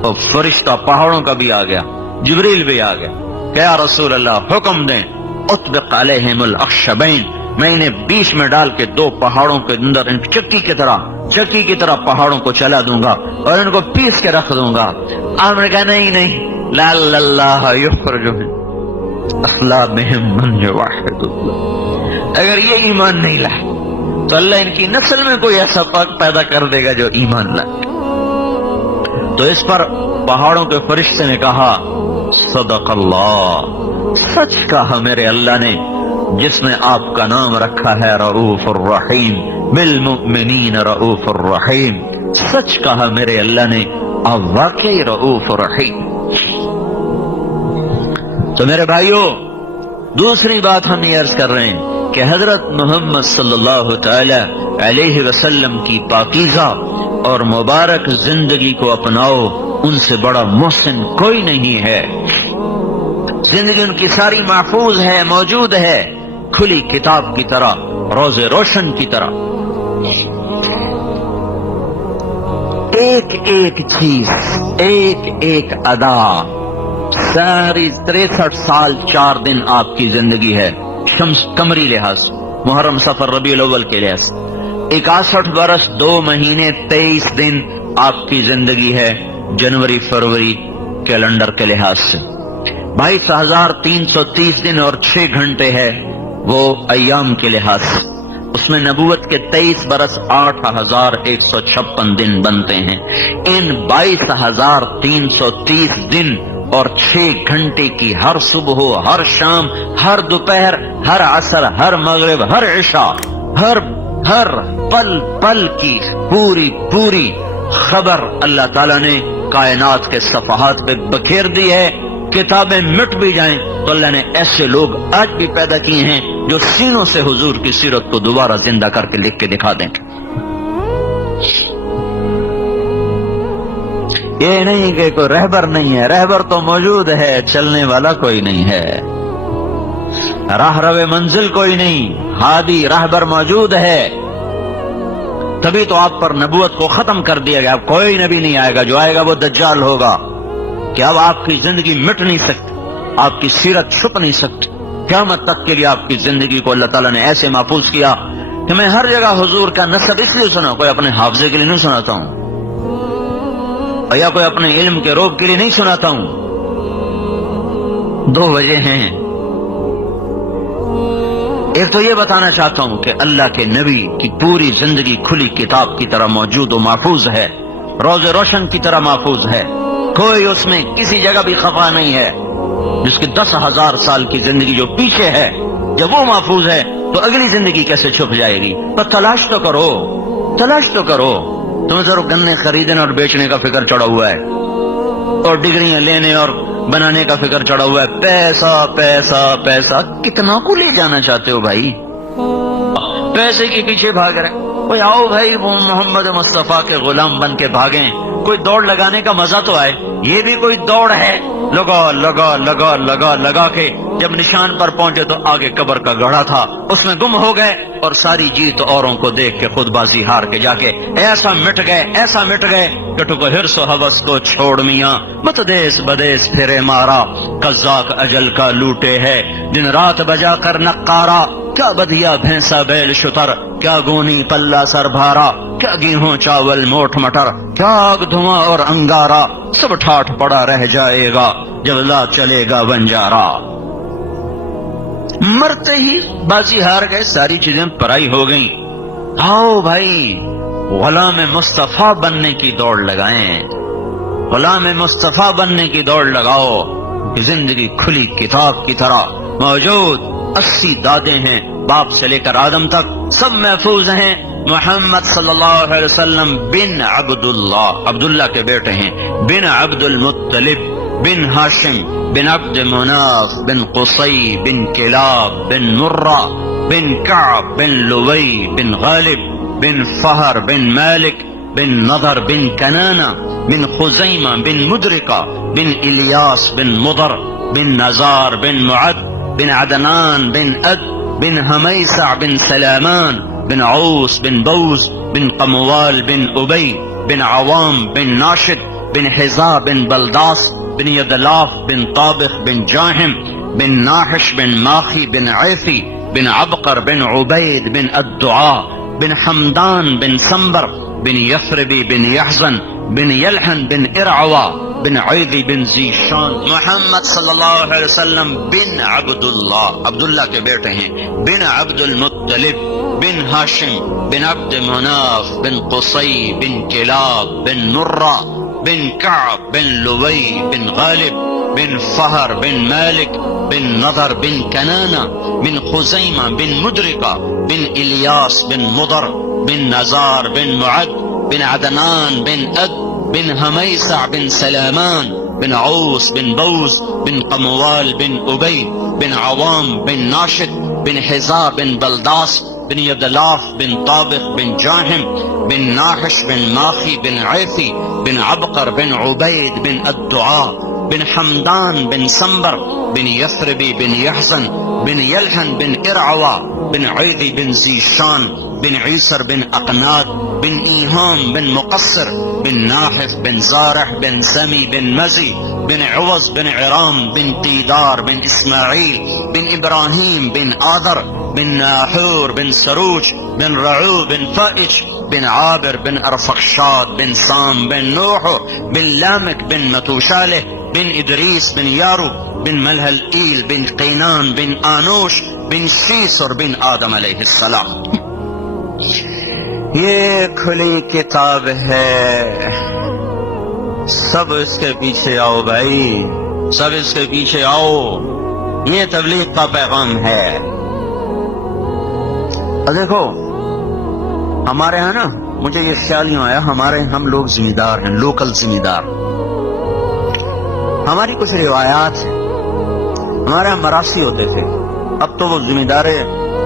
اور فرشتہ پہاڑوں کا بھی آ گیا، جبریل بھی آ گیا کہ یا رسول اللہ حکم دیں اطبق علیہم الاخشبین، میں انہیں بیچ میں ڈال کے 2 پہاڑوں کے اندر ان چکی کی طرح پہاڑوں کو چلا دوں گا اور ان کو پیس کے رکھ دوں گا. آپ نے کہا نہیں، لعل اللہ یخرج من اصلابہم من یوحد اللہ. اگر یہ ایمان نہیں لائے تو اللہ ان کی نسل میں کوئی ایسا پاک پیدا کر دے گا جو ایمان لائے. تو اس پر پہاڑوں کے فرشتے نے کہا صدق اللہ، سچ کہا میرے اللہ نے جس نے آپ کا نام رکھا ہے رؤوف الرحیم، بالمؤمنین رؤوف الرحیم. سچ کہا میرے اللہ نے، آپ واقعی رؤوف الرحیم. تو میرے بھائیوں، دوسری بات ہم یہ عرض کر رہے ہیں کہ حضرت محمد صلی اللہ تعالی علیہ وسلم کی پاکیزہ اور مبارک زندگی کو اپناؤ، ان سے بڑا محسن کوئی نہیں ہے. زندگی ان کی ساری محفوظ ہے، موجود ہے، کھلی کتاب کی طرح، روز روشن کی طرح۔ ایک ایک چیز، ایک ایک ادا، ساری 63 سال 4 دن آپ کی زندگی ہے، شمس قمری لحاظ، محرم سفر ربیع الاول کے لحاظ، 61 برس 2 مہینے 23 دن آپ کی زندگی ہے، جنوری فروری کیلنڈر کے لحاظ سے 22,330 دن اور 6 گھنٹے ہے وہ ایام کے لحاظ سے۔ اس میں نبوت کے 23 برس 8,156 دن بنتے ہیں۔ ان 22,330 دن اور 6 گھنٹے کی ہر صبح، ہر شام، ہر دوپہر، ہر عصر، ہر مغرب، ہر عشاء، ہر پل پل کی پوری خبر اللہ تعالیٰ نے کائنات کے صفحات پہ بکھیر دی ہے۔ کتابیں مٹ بھی جائیں تو اللہ نے ایسے لوگ آج بھی پیدا کیے ہیں جو سینوں سے حضور کی سیرت کو دوبارہ زندہ کر کے لکھ کے دکھا دیں۔ یہ نہیں کہ کوئی رہبر نہیں ہے، رہبر تو موجود ہے، چلنے والا کوئی نہیں ہے، راہ رو منزل کوئی نہیں، ہادی رہبر موجود ہے۔ تبھی تو آپ پر نبوت کو ختم کر دیا گیا، اب کوئی نبی نہیں آئے گا، جو آئے گا وہ دجال ہوگا، کہ اب آپ کی زندگی مٹ نہیں سکتی، آپ کی سیرت چھپ نہیں سکتی، قیامت تک کے لیے آپ کی زندگی کو اللہ تعالیٰ نے ایسے محفوظ کیا کہ میں ہر جگہ حضور کا نسب اس لیے سنا، کوئی اپنے حافظے کے لیے نہیں سناتا ہوں، یا کوئی اپنے علم کے روب کے لیے نہیں سناتا ہوں۔ 2 وجہ ہیں، ایک تو یہ بتانا چاہتا ہوں کہ اللہ کے نبی کی پوری زندگی کھلی کتاب کی طرح موجود و محفوظ ہے، روز روشن کی طرح محفوظ ہے، کوئی اس میں کسی جگہ بھی خفا نہیں ہے۔ جس کی 10,000 سال کی زندگی جو پیچھے ہے، جب وہ محفوظ ہے تو اگلی زندگی کیسے چھپ جائے گی؟ پر تلاش تو کرو، تلاش تو کرو۔ تمہیں ضرور گنے خریدنے اور بیچنے کا فکر چڑھا ہوا ہے، اور ڈگریاں لینے اور بنانے کا فکر چڑھا ہوا ہے، پیسہ پیسہ پیسہ، کتنا کو لے جانا چاہتے ہو بھائی؟ پیسے کے پیچھے بھاگ رہے، کوئی آؤ بھائی وہ محمد مصطفیٰ کے غلام بن کے بھاگیں، کوئی دوڑ لگانے کا مزہ تو آئے، یہ بھی کوئی دوڑ ہے، لگا لگا لگا لگا لگا کے جب نشان پر پہنچے تو آگے قبر کا گڑھا تھا، اس میں گم ہو گئے، اور ساری جیت اوروں کو دیکھ کے خود بازی ہار کے جا کے ایسا مٹ گئے کہ ٹکو ہرس و حوث کو چھوڑ میاں، مت دیس بدیس پھرے مارا، قزاق اجل کا لوٹے ہے دن رات بجا کر نقارا، کیا بدیا بھینسا بیل شتر، کیا گونی پلہ سر بھارا، کیا گیہوں چاول موٹ مٹر، کیا آگ دھواں اور انگارا، سب ٹھاٹھ پڑا رہ جائے گا جب لا چلے گا بنجارا۔ مرتے ہی بازی ہار گئے، ساری چیزیں پرائی ہو گئیں۔ آؤ بھائی غلام مصطفیٰ بننے کی دوڑ لگائیں، غلام مصطفیٰ بننے کی دوڑ لگاؤ۔ زندگی کھلی کتاب کی طرح موجود، 80 دادیں ہیں، باپ سے لے کر آدم تک سب محفوظ ہیں۔ محمد صلی اللہ علیہ وسلم بن عبداللہ، عبداللہ کے بیٹے ہیں، بن عبد المطلب، بن ہاشم، بن عبد مناف، بن قصی، بن کلاب، بن مرہ، بن کعب، بن لوی، بن غالب، بن فہر، بن مالک، بن نضر، بن کنانہ، بن خزیمہ، بن مدرکہ، بن الیاس، بن مضر، بن نزار، بن معد، بن عدنان، بن اد، بن حمیسع، بن سلامان، بن عوس، بن بوز، بن قموال، بن ابی، بن عوام، بن ناشد، بن حزا، بن بلداس، بن یدلاف، بن طابخ، بن جاہم، بن ناحش، بن ماخی، بن عیفی، بن عبقر، بن عبید، بن الدعاء، بن حمدان، بن سنبر، بن یثربی، بن یحزن، بن یلحن، بن ارعوا، بن عیدی، بن زیشان۔ محمد صلی اللہ علیہ وسلم بن عبداللہ، عبداللہ کے بیٹے ہیں، بن عبد المطلب، بن ہاشم، بن عبد مناف، بن قصی، بن کلاب، بن مرہ، بن کعب، بن لوی، بن غالب، بن فہر، بن مالک، بن نضر، بن کنانہ، بن خزیمہ، بن مدرکہ، بن الیاس، بن مضر، بن نزار، بن معد، بن عدنان، بن اد، بن حمیسع، بن سلامان، بن عوس، بن بوز، بن قموال، بن ابی، بن عوام، بن ناشد، بن حزا، بن بلداس، بن یدلاف، بن طابخ، بن جاہم، بن ناحش، بن ماخی، بن عیفی، بن عبقر، بن عبید، بن الدعاء، بن حمدان بن سنبر بن يثربي بن يحزن بن يلحن بن إرعوى بن عيدي بن زيشان بن عيسر بن أقناد بن إيهام بن مقصر بن ناحف بن زارح بن سمي بن مزي بن عوض بن عرام بن قيدار بن إسماعيل بن إبراهيم بن آذر بن ناحور بن سروج بن رعو بن فائج بن عابر بن أرفخشاد بن سام بن نوح بن لامك بن متوشاله بن إدريس بن يارو بن ملهل إيل بن قينان بن آنوش بن شيسر بن آدم علیہ السلام. یہ کھلی کتاب ہے، سب اس کے پیچھے آؤ بھائی، سب اس کے پیچھے آؤ، یہ تبلیغ کا پیغام ہے. دیکھو ہمارے ہاں نا، مجھے یہ خیال نہیں آیا، ہم لوگ ذمہ دار ہیں، لوکل ذمہ دار. ہماری کچھ روایات ہیں، ہمارے یہاں مراسی ہوتے تھے، اب تو وہ ذمہ دار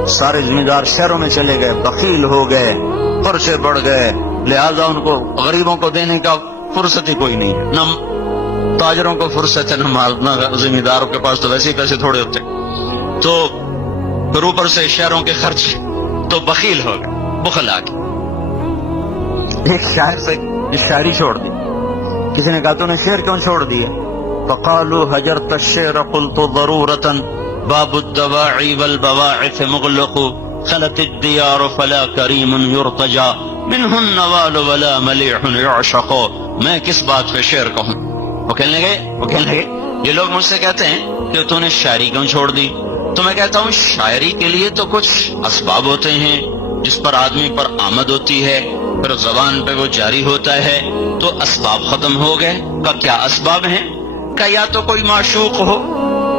سارے ذمہ دار شہروں میں چلے گئے، بخیل ہو گئے، خرچے بڑھ گئے، لہذا ان کو غریبوں کو دینے کا فرصت ہی کوئی نہیں ہے. نہ تاجروں کو فرصت ہے، نہ ذمہ داروں کے پاس تو ویسے ہی پیسے تھوڑے ہوتے، تو پھر اوپر سے شہروں کے خرچ، تو بخیل ہو گئے، بخل آ گئے. ایک شاعر سے شاعری چھوڑ دی، کسی نے کہا تو نے شعر کیوں چھوڑ دیے؟ فقالوا هجرت الشعر قلت ضرورة باب الدواعي والبواعث مغلق خلت الديار فلا كريم يرتجى منه النوال ولا مليح يعشق. میں کس بات پہ شعر کہوں؟ وہ کہنے لگے یہ لوگ مجھ سے کہتے ہیں کہ تو نے شاعری کیوں چھوڑ دی؟ تو میں کہتا ہوں شاعری کے لیے تو کچھ اسباب ہوتے ہیں جس پر آدمی پر آمد ہوتی ہے، پھر زبان پہ وہ جاری ہوتا ہے، تو اسباب ختم ہو گئے. کا کیا اسباب ہیں؟ کہ یا تو کوئی معشوق ہو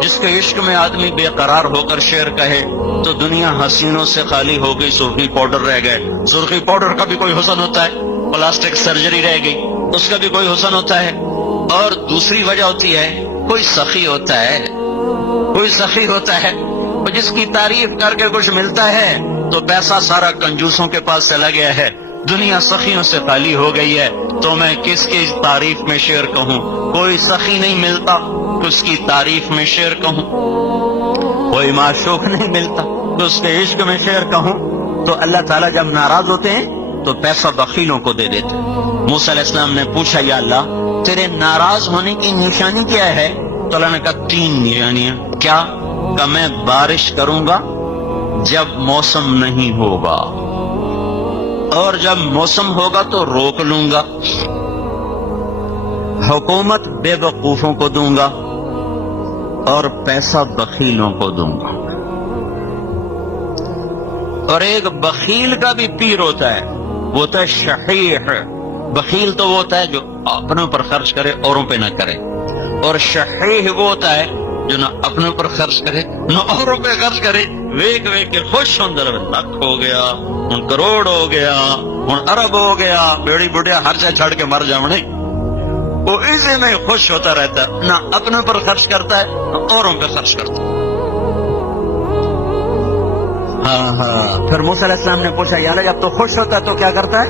جس کے عشق میں آدمی بے قرار ہو کر شعر کہے، تو دنیا حسینوں سے خالی ہو گئی، سرخی پاؤڈر رہ گئے. سرخی پاؤڈر کا بھی کوئی حسن ہوتا ہے، پلاسٹک سرجری رہ گئی، اس کا بھی کوئی حسن ہوتا ہے. اور دوسری وجہ ہوتی ہے کوئی سخی ہوتا ہے جس کی تعریف کر کے کچھ ملتا ہے تو پیسہ سارا کنجوسوں کے پاس چلا گیا ہے، دنیا سخیوں سے خالی ہو گئی ہے، تو میں کس کی تعریف میں شعر کہوں؟ کوئی سخی نہیں ملتا تو اس کی تعریف میں شعر کہوں، کوئی معشوق نہیں ملتا تو اس کے عشق میں شعر کہوں. تو اللہ تعالیٰ جب ناراض ہوتے ہیں تو پیسہ بخیلوں کو دے دیتے. موسیٰ علیہ السلام نے پوچھا یا اللہ تیرے ناراض ہونے کی نشانی کیا ہے؟ تو اللہ نے کہا 3 نشانیاں. کیا؟ کہ میں بارش کروں گا جب موسم نہیں ہوگا، اور جب موسم ہوگا تو روک لوں گا، حکومت بے وقوفوں کو دوں گا، اور پیسہ بخیلوں کو دوں گا. اور ایک بخیل کا بھی پیر ہوتا ہے، وہ ہوتا ہے شحیح. بخیل تو وہ ہوتا ہے جو اپنے اوپر خرچ کرے اوروں پہ نہ کرے، اور شحیح وہ ہوتا ہے جو نہ اپنے اوپر خرچ کرے نہ اوروں پہ خرچ کرے. ویک کے خوش ہوندر لاکھ ہو گیا، ہن کروڑ ہو گیا، ہن ارب ہو گیا، بیڑی بڑھیا ہر چیز چھڑ کے مر جاونے. وہ اسی میں خوش ہوتا رہتا ہے، نہ اپنے اوپر خرچ کرتا ہے نہ اوروں پہ خرچ کرتا ہے. ہاں پھر موسیٰ علیہ السلام نے پوچھا یا اللہ جب تو خوش ہوتا ہے تو کیا کرتا ہے؟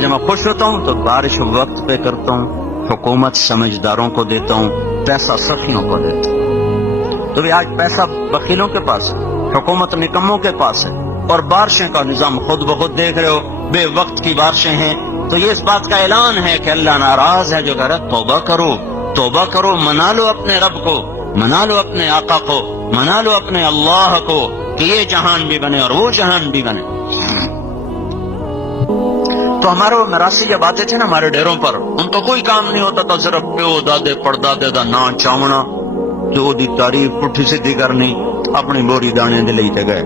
جب میں خوش ہوتا ہوں تو بارش وقت پہ کرتا ہوں، حکومت سمجھداروں کو دیتا ہوں، پیسہ سخیوں کو دیتا ہوں. تو بھی آج پیسہ بخیلوں کے پاس ہے، حکومت نکموں کے پاس ہے، اور بارشیں کا نظام خود بخود دیکھ رہے ہو، بے وقت کی بارشیں ہیں. تو یہ اس بات کا اعلان ہے کہ اللہ ناراض ہے جو کہہ رہا توبہ کرو، منا لو اپنے رب کو، منا لو اپنے آقا کو، منا لو اپنے اللہ کو کہ یہ جہان بھی بنے اور وہ جہان بھی بنے. تو ہمارے وہ مراسی جب آتے تھے نا ہمارے ڈیروں پر، ان کو کوئی کام نہیں ہوتا تھا، صرف پیو دادے پردادے دا نا چاونا، جو دی تعریف پٹھی سیدھی کرنی، اپنی بوری دانے دے لے گئے.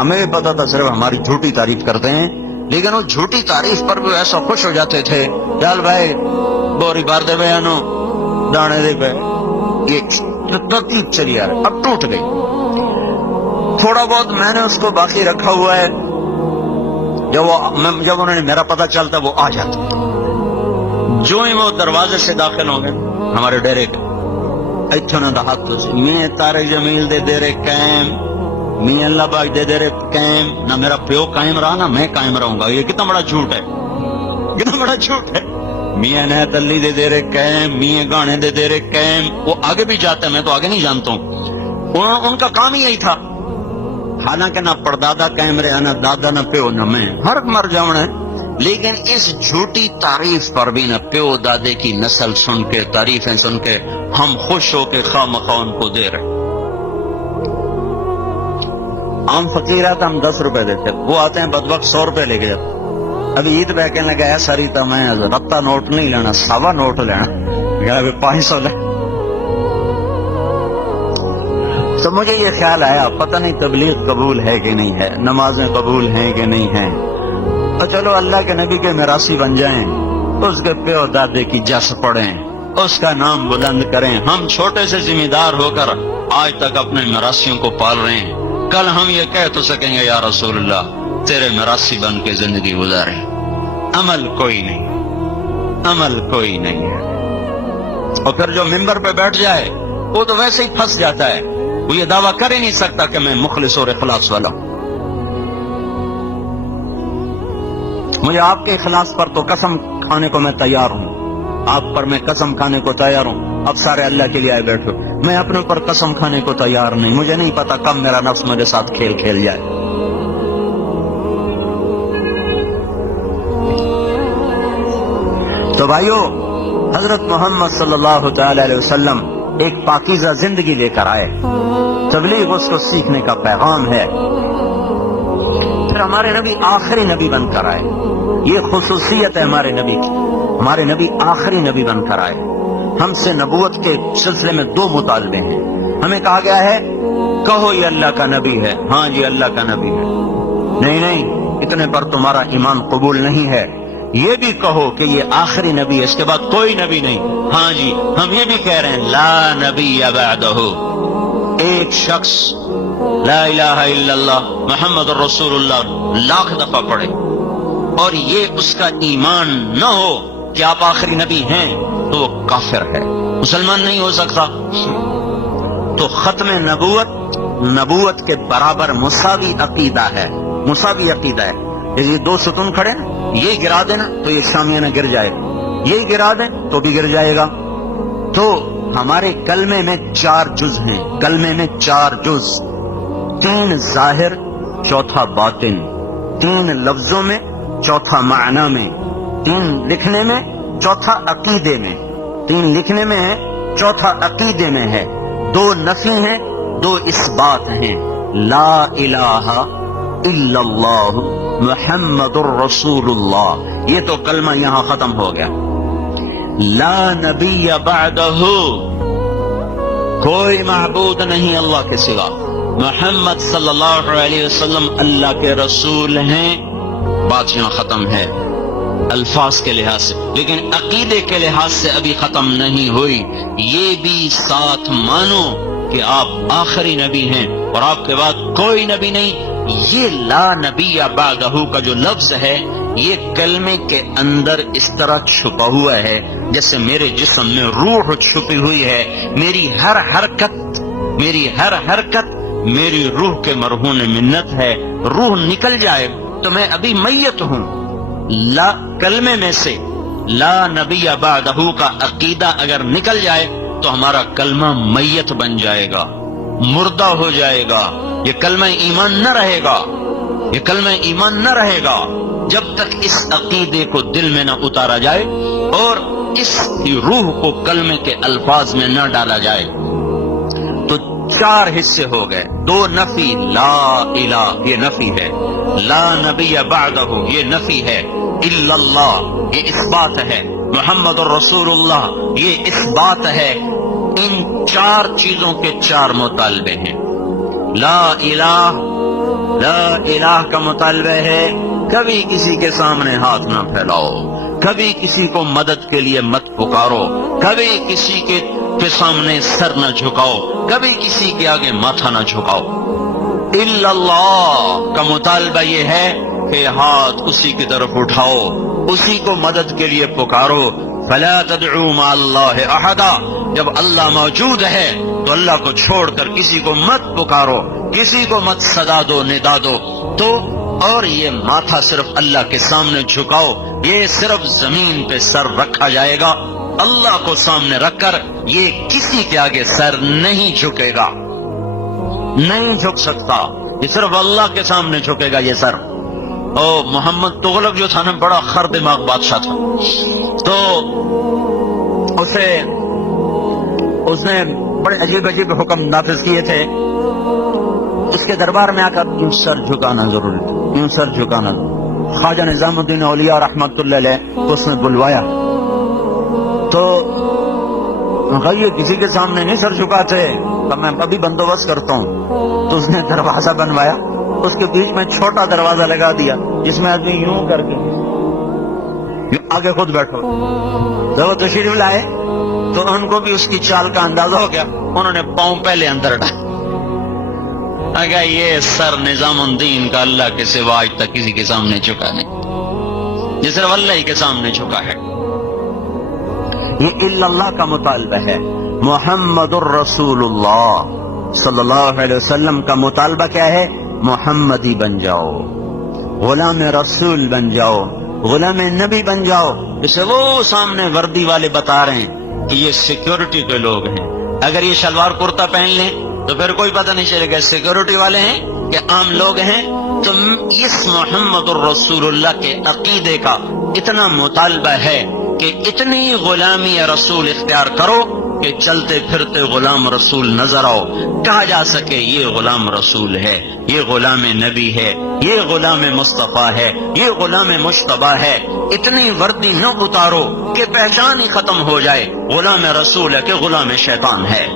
ہمیں بھی پتا تھا صرف ہماری جھوٹی تعریف کرتے ہیں، لیکن وہ جھوٹی تعریف پر بھی ایسا خوش ہو جاتے تھے، چل بھائی بوری بھر دے بے انو دانے دے پہ. یہ ترتیب چلی آ رہی، اب ٹوٹ گئی. تھوڑا بہت میں نے اس کو باقی رکھا ہوا ہے، جب انہوں نے میرا پتہ چلتا وہ آ جاتا. جو ہی وہ دروازے سے داخل ہوں گے ہمارے ڈیرے کے، اتنا دا ہاتھ میں تارے جمیل دے دے رے قائم، میں اللہ باغ دے دے رے قائم، نہ میرا پیو قائم رہا نہ میں قائم رہوں گا. یہ کتنا بڑا جھوٹ ہے، کتنا بڑا جھوٹ ہے. میاں نہ تلی دے رہے قیم، میاں گانے دے رہے قیم، وہ آگے بھی جاتا ہے، میں تو آگے نہیں جانتا ہوں، ان کا کام ہی یہی تھا۔ حالانکہ نہ پردادا قائم رہا، نہ دادا، نہ پیو، نہ میں، ہر مر جاؤں ہے، لیکن اس جھوٹی تعریف پر بھی نہ پیو دادے کی نسل سن کے، تعریفیں سن کے ہم خوش ہو کے خواہ مخواہ ان کو دے رہے۔ عام فقیر آتا ہم 10 روپے دیتے، وہ آتے ہیں بدبخت 100 روپے لے کے جاتے۔ ابھی عید پہ کہنے لگا ہے ساری تا میں رتا نوٹ نہیں لینا، سوا نوٹ لینا، ابھی 500 لے۔ تو مجھے یہ خیال آیا پتہ نہیں تبلیغ قبول ہے کہ نہیں ہے، نمازیں قبول ہیں کہ نہیں ہیں، تو چلو اللہ کے نبی کے میراثی بن جائیں، اس کے پیو دادے کی جس پڑھیں، اس کا نام بلند کریں۔ ہم چھوٹے سے ذمہ دار ہو کر آج تک اپنے میراثیوں کو پال رہے ہیں، کل ہم یہ کہہ تو سکیں گے یا رسول اللہ تیرے میراثی بن کے زندگی گزاریں۔ عمل کوئی نہیں، عمل کوئی نہیں ہے۔ اور پھر جو ممبر پہ بیٹھ جائے وہ تو ویسے ہی پھنس جاتا ہے، وہ یہ دعویٰ کر ہی نہیں سکتا کہ میں مخلص اور اخلاص والا ہوں۔ مجھے آپ کے اخلاص پر تو قسم کھانے کو میں تیار ہوں، آپ پر میں قسم کھانے کو تیار ہوں، اب سارے اللہ کے لیے آئے بیٹھو، میں اپنے اوپر قسم کھانے کو تیار نہیں، مجھے نہیں پتا کب میرا نفس میرے ساتھ کھیل کھیل جائے۔ تو بھائیو، حضرت محمد صلی اللہ تعالی علیہ وسلم ایک پاکیزہ زندگی لے کر آئے، تبلیغ اس کو سیکھنے کا پیغام ہے۔ پھر ہمارے نبی آخری نبی بن کر آئے، یہ خصوصیت ہے ہمارے نبی کی، ہمارے نبی آخری نبی بن کر آئے۔ ہم سے نبوت کے سلسلے میں 2 مطالبے ہیں، ہمیں کہا گیا ہے کہو یہ اللہ کا نبی ہے، ہاں جی اللہ کا نبی ہے، نہیں اتنے پر تمہارا ایمان قبول نہیں ہے، یہ بھی کہو کہ یہ آخری نبی ہے، اس کے بعد کوئی نبی نہیں، ہاں جی ہم یہ بھی کہہ رہے ہیں لا نبی بعدہ، ایک شخص لا الہ الا اللہ محمد رسول اللہ لاکھ دفعہ پڑھے اور یہ اس کا ایمان نہ ہو کہ آپ آخری نبی ہیں تو وہ کافر ہے، مسلمان نہیں ہو سکتا۔ تو ختم نبوت کے برابر مساوی عقیدہ ہے، مساوی عقیدہ ہے۔ یہ 2 ستون کھڑے نا، یہ گرا دینا تو یہ شامیانہ گر جائے، یہ گرا دیں تو بھی گر جائے گا۔ تو ہمارے کلمے میں 4 جز ہیں، کلمے میں 4 جز، 3 ظاہر، چوتھا باطن، 3 لفظوں میں، چوتھا معنی میں، 3 لکھنے میں، چوتھا عقیدے میں، 3 لکھنے میں ہے، چوتھا عقیدے میں ہے، 2 نفی ہیں، 2 اثبات ہیں۔ لا الہ الا اللہ محمد الرسول اللہ، یہ تو کلمہ یہاں ختم ہو گیا۔ لا نبی بعدہ، کوئی معبود نہیں اللہ کے سوا، محمد صلی اللہ علیہ وسلم اللہ کے رسول ہیں، بات یہاں ختم ہے الفاظ کے لحاظ سے، لیکن عقیدے کے لحاظ سے ابھی ختم نہیں ہوئی۔ یہ بھی ساتھ مانو کہ آپ آخری نبی ہیں اور آپ کے بعد کوئی نبی نہیں۔ یہ لا نبی بعدہ کا جو لفظ ہے یہ کلمے کے اندر اس طرح چھپا ہوا ہے جیسے میرے جسم میں روح چھپی ہوئی ہے، میری ہر حرکت میری روح کے مرہون منت ہے، روح نکل جائے تو میں ابھی میت ہوں۔ لا کلمے میں سے لا نبی بعدہ کا عقیدہ اگر نکل جائے تو ہمارا کلمہ میت بن جائے گا، مردہ ہو جائے گا، یہ کلمہ ایمان نہ رہے گا، یہ کلمہ ایمان نہ رہے گا جب تک اس عقیدے کو دل میں نہ اتارا جائے اور اس کی روح کو کلمے کے الفاظ میں نہ ڈالا جائے۔ تو 4 حصے ہو گئے، 2 نفی، لا الہ یہ نفی ہے، لا نبی بعدہ یہ نفی ہے، الا اللہ یہ اثبات ہے، محمد الرسول اللہ یہ اثبات ہے۔ ان 4 چیزوں کے 4 مطالبے ہیں۔ لا الہ کا مطالبہ ہے کبھی کسی کے سامنے ہاتھ نہ پھیلاؤ، کبھی کسی کو مدد کے لیے مت پکارو، کبھی کسی کے سامنے سر نہ جھکاؤ، کبھی کسی کے آگے ماتھا نہ جھکاؤ۔ الا اللہ کا مطالبہ یہ ہے کہ ہاتھ اسی کی طرف اٹھاؤ، اسی کو مدد کے لیے پکارو۔ فلا تدعوا مع اللہ احدا، جب اللہ موجود ہے تو اللہ کو چھوڑ کر کسی کو مت پکارو، کسی کو مت صدا دو، ندا دو۔ تو اور یہ ماتھا صرف اللہ کے سامنے جھکاؤ، یہ صرف زمین پہ سر رکھا جائے گا، اللہ کو سامنے رکھ کر یہ کسی کے آگے سر نہیں جھکے گا، نہیں جھک سکتا، یہ صرف اللہ کے سامنے جھکے گا یہ سر۔ او محمد تغلق جو تھا نا، بڑا خر دماغ بادشاہ تھا، تو اس نے بڑے عجیب عجیب حکم نافذ کیے تھے۔ اس کے دربار میں آ کر یوں سر جھکانا ضروری تھا، یوں سر جھکانا۔ خواجہ نظام الدین اولیاء رحمت اللہ علیہ کو اس نے بلوایا، تو یہ کسی کے سامنے نہیں سر جھکاتے، تو میں ابھی بندوبست کرتا ہوں۔ تو اس نے دروازہ بنوایا، اس کے بیچ میں چھوٹا دروازہ لگا دیا جس میں آدمی یوں کر کے یوں آگے خود بیٹھو۔ جب وہ تشریف لائے تو ان کو بھی اس کی چال کا اندازہ ہو گیا، انہوں نے پاؤں پہلے اندر ڈالا۔ اگر یہ سر نظام الدین کا اللہ کے سوا آج تک کسی کے سامنے جھکا نہیں، یہ صرف اللہ ہی کے سامنے جھکا ہے۔ یہ الا اللہ کا مطالبہ ہے۔ محمد الرسول اللہ صلی اللہ علیہ وسلم کا مطالبہ کیا ہے؟ محمدی بن جاؤ، غلام رسول بن جاؤ، غلام نبی بن جاؤ۔ جسے وہ سامنے وردی والے بتا رہے ہیں کہ یہ سیکیورٹی کے لوگ ہیں، اگر یہ شلوار کرتا پہن لیں تو پھر کوئی پتہ نہیں چلے گا سیکیورٹی والے ہیں کہ عام لوگ ہیں۔ تو اس محمد الرسول اللہ کے عقیدے کا اتنا مطالبہ ہے کہ اتنی غلامی رسول اختیار کرو کہ چلتے پھرتے غلام رسول نظر آؤ، کہا جا سکے یہ غلام رسول ہے، یہ غلام نبی ہے، یہ غلام مصطفیٰ ہے، یہ غلام مجتبیٰ ہے۔ اتنی وردی نہ اتارو کہ پہچان ہی ختم ہو جائے غلام رسول ہے کہ غلام شیطان ہے۔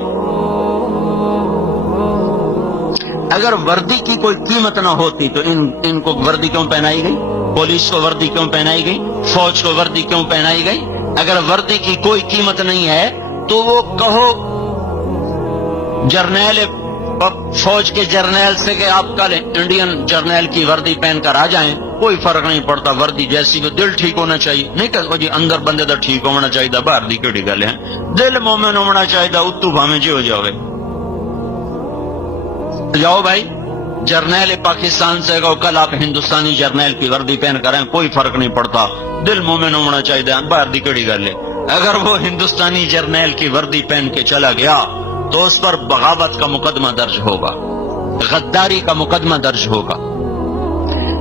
اگر وردی کی کوئی قیمت نہ ہوتی تو ان کو وردی کیوں پہنائی گئی؟ پولیس کو وردی کیوں پہنائی گئی؟ فوج کو وردی کیوں پہنائی گئی؟ اگر وردی کی کوئی قیمت نہیں ہے تو وہ کہو جرنیل، فوج کے جرنیل سے کہ آپ کل انڈین جرنیل کی وردی پہن کر آ جائیں، کوئی فرق نہیں پڑتا، وردی جیسی کو دل ٹھیک ہونا چاہیے، نہیں کہ جی اندر بندے دا ٹھیک ہونا چاہیے، باہر دی کیڑی گل ہے، دل مومن ہونا چاہیے، اتو بھاویں جی ہو جاوے۔ جاؤ بھائی، جرنیل پاکستان سے کہو کل آپ ہندوستانی جرنیل کی وردی پہن کر آئیں، کوئی فرق نہیں پڑتا، دل مومن ہونا چاہیے، باہر دی کیڑی گل ہے۔ اگر وہ ہندوستانی جرنیل کی وردی پہن کے چلا گیا تو اس پر بغاوت کا مقدمہ درج ہوگا، غداری کا مقدمہ درج ہوگا۔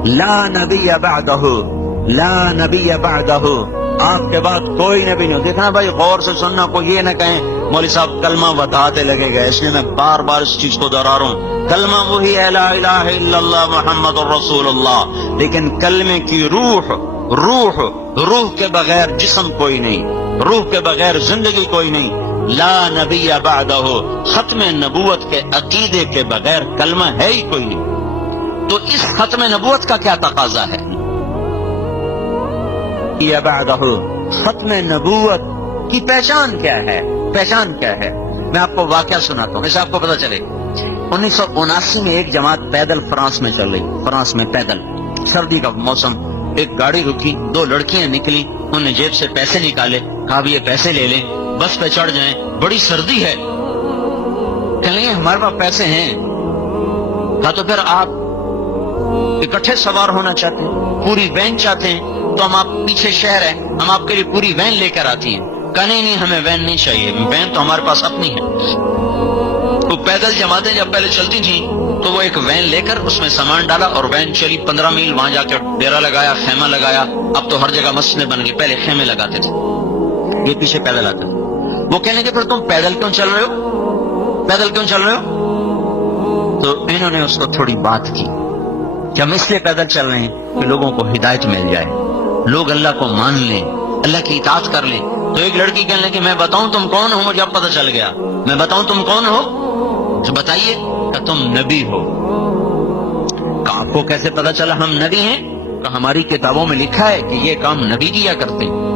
لا نبی بعدہ، لا نبی بعدہ، آپ کے بعد کوئی نبی نہیں۔ دیکھنا بھائی، غور سے سننا، کوئی یہ نہ کہیں مولوی صاحب کلمہ بتاتے لگے گا، اس لیے میں بار بار اس چیز کو دہرا رہا ہوں، کلمہ وہی ہے لا الہ الا اللہ محمد الرسول اللہ، لیکن کلمے کی روح کے بغیر جسم کوئی نہیں، روح کے بغیر زندگی کوئی نہیں۔ لا نبی بعدہ، ختم نبوت کے عقیدے کے بغیر کلمہ ہے ہی کوئی نہیں۔ تو اس ختم نبوت کا کیا تقاضا ہے؟ یا بعدہ، ختم نبوت کی پہچان کیا ہے؟ پہچان کیا ہے؟ میں آپ کو واقعہ سناتا ہوں، اسے آپ کو پتہ چلے۔ 1979 میں ایک جماعت پیدل فرانس میں چل رہی، فرانس میں پیدل، سردی کا موسم، ایک گاڑی رکی، دو لڑکیاں نکلی، انہوں نے جیب سے پیسے نکالے، کہا بھی یہ پیسے لے لیں، بس پہ چڑھ جائیں، بڑی سردی ہے۔ کہنے لگے ہمارے پاس پیسے ہیں۔ کہا تو پھر آپ اکٹھے سوار ہونا چاہتے ہیں، پوری وین چاہتے ہیں تو ہم آپ پیچھے شہر ہے، ہم آپ کے لیے پوری وین لے کر آتی ہیں۔ کہا نہیں ہمیں وین نہیں چاہیے، وین تو ہمارے پاس اپنی ہے۔ تو پیدل جماعتیں جب پہلے چلتی تھیں تو وہ ایک وین لے کر اس میں سامان ڈالا اور وین چلی 15 میل، وہاں جا کے ڈیرا لگایا، خیمہ لگایا۔ اب تو ہر جگہ مسجدیں بن گئی، پہلے خیمے لگاتے تھے، یہ پیچھے پیدل آتے تھے۔ وہ کہنے کہ پھر تم پیدل کیوں چل رہے ہو، پیدل کیوں چل رہے ہو؟ تو انہوں نے اس کو تھوڑی بات کی کہ ہم اس لیے پیدل چل رہے ہیں کہ لوگوں کو ہدایت مل جائے، لوگ اللہ کو مان لیں، اللہ کی اطاعت کر لیں۔ تو ایک لڑکی کہنے لگی میں بتاؤں تم کون ہو؟ مجھے اب پتہ چل گیا، میں بتاؤں تم کون ہو؟ تو بتائیے کہ تم نبی ہو۔ کہ آپ کو کیسے پتہ چلا ہم نبی ہیں؟ کہ ہماری کتابوں میں لکھا ہے کہ یہ کام نبی کیا کرتے ہیں۔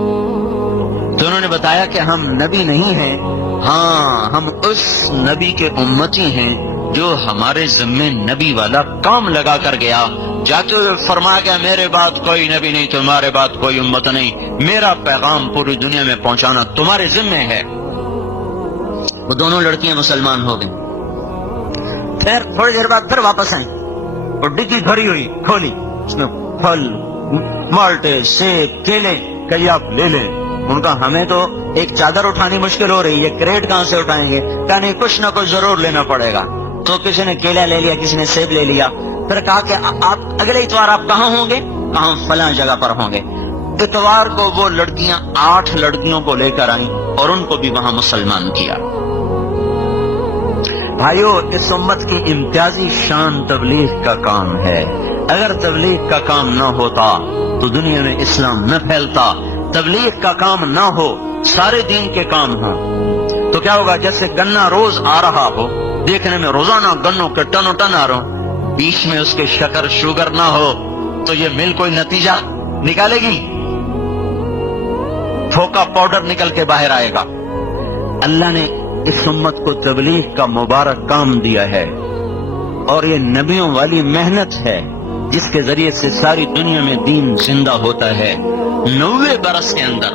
تو انہوں نے بتایا کہ ہم نبی نہیں ہیں، ہاں ہم اس نبی کے امتی ہیں جو ہمارے ذمے نبی والا کام لگا کر گیا، جاتے ہوئے فرما گیا میرے بعد کوئی نبی نہیں، تمہارے بعد کوئی امت نہیں، میرا پیغام پوری دنیا میں پہنچانا تمہارے ذمے ہے۔ وہ دونوں لڑکیاں مسلمان ہو گئیں۔ پھر تھوڑی دیر بعد پھر واپس آئیں اور ڈگی بھری ہوئی کھولی، اس میں پھل، مالٹے، سیب، کیلے، کہیے آپ لے لیں. ان کا ہمیں تو ایک چادر اٹھانی مشکل ہو رہی ہے، کریٹ کہاں سے اٹھائیں گے؟ کہا نہیں کچھ نہ کچھ ضرور لینا پڑے گا. تو کسی نے کیلا لے لیا، کسی نے سیب لے لیا. پھر کہا کہ آپ اگلے اتوار آپ کہاں ہوں گے؟ کہاں فلاں جگہ پر ہوں گے. اتوار کو وہ لڑکیاں 8 لڑکیوں کو لے کر آئیں اور ان کو بھی وہاں مسلمان کیا. بھائیو، اس امت کی امتیازی شان تبلیغ کا کام ہے. اگر تبلیغ کا کام نہ ہوتا تو دنیا میں اسلام نہ پھیلتا. تبلیغ کا کام نہ ہو، سارے دین کے کام ہوں تو کیا ہوگا؟ جیسے گنا روز آ رہا ہو، دیکھنے میں روزانہ گنوں کے ٹن و ٹن آ رہا ہوں، بیچ میں اس کے شکر شوگر نہ ہو تو یہ مل کوئی نتیجہ نکالے گی؟ پھوکا پاؤڈر نکل کے باہر آئے گا. اللہ نے اس امت کو تبلیغ کا مبارک کام دیا ہے اور یہ نبیوں والی محنت ہے جس کے ذریعے سے ساری دنیا میں دین زندہ ہوتا ہے. 90 برس کے اندر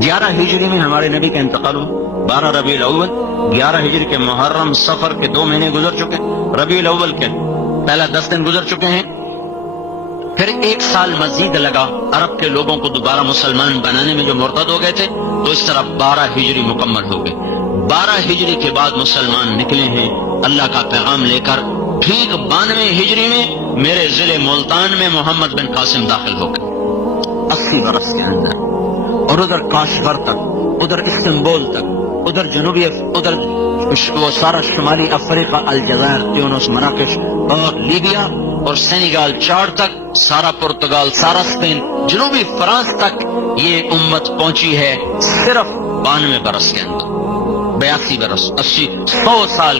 11 ہجری میں ہمارے نبی کا انتقال ہوا. 12 ربیع الاول، 11 ہجری کے محرم صفر کے 2 مہینے گزر چکے، ربیع الاول کے پہلا 10 دن گزر چکے ہیں. پھر 1 سال مزید لگا عرب کے لوگوں کو دوبارہ مسلمان بنانے میں جو مرتد ہو گئے تھے، تو اس طرح 12 ہجری مکمل ہو گئے. 12 ہجری کے بعد مسلمان نکلے ہیں اللہ کا پیغام لے کر. ٹھیک 92 ہجری میں میرے ضلع ملتان میں محمد بن قاسم داخل ہو گئے 80 برس کے اندر. اور ادھر کاشغر تک، ادھر استنبول تک، ادھر جنوبی، ادھر وہ سارا شمالی افریقہ، الجزائر، تیونس، مراکش اور لیبیا اور سینیگال، چاڈ تک، سارا پرتگال، سارا اسپین، جنوبی فرانس تک یہ امت پہنچی ہے صرف 92 برس کے اندر. 82 برس، 80، 100 سال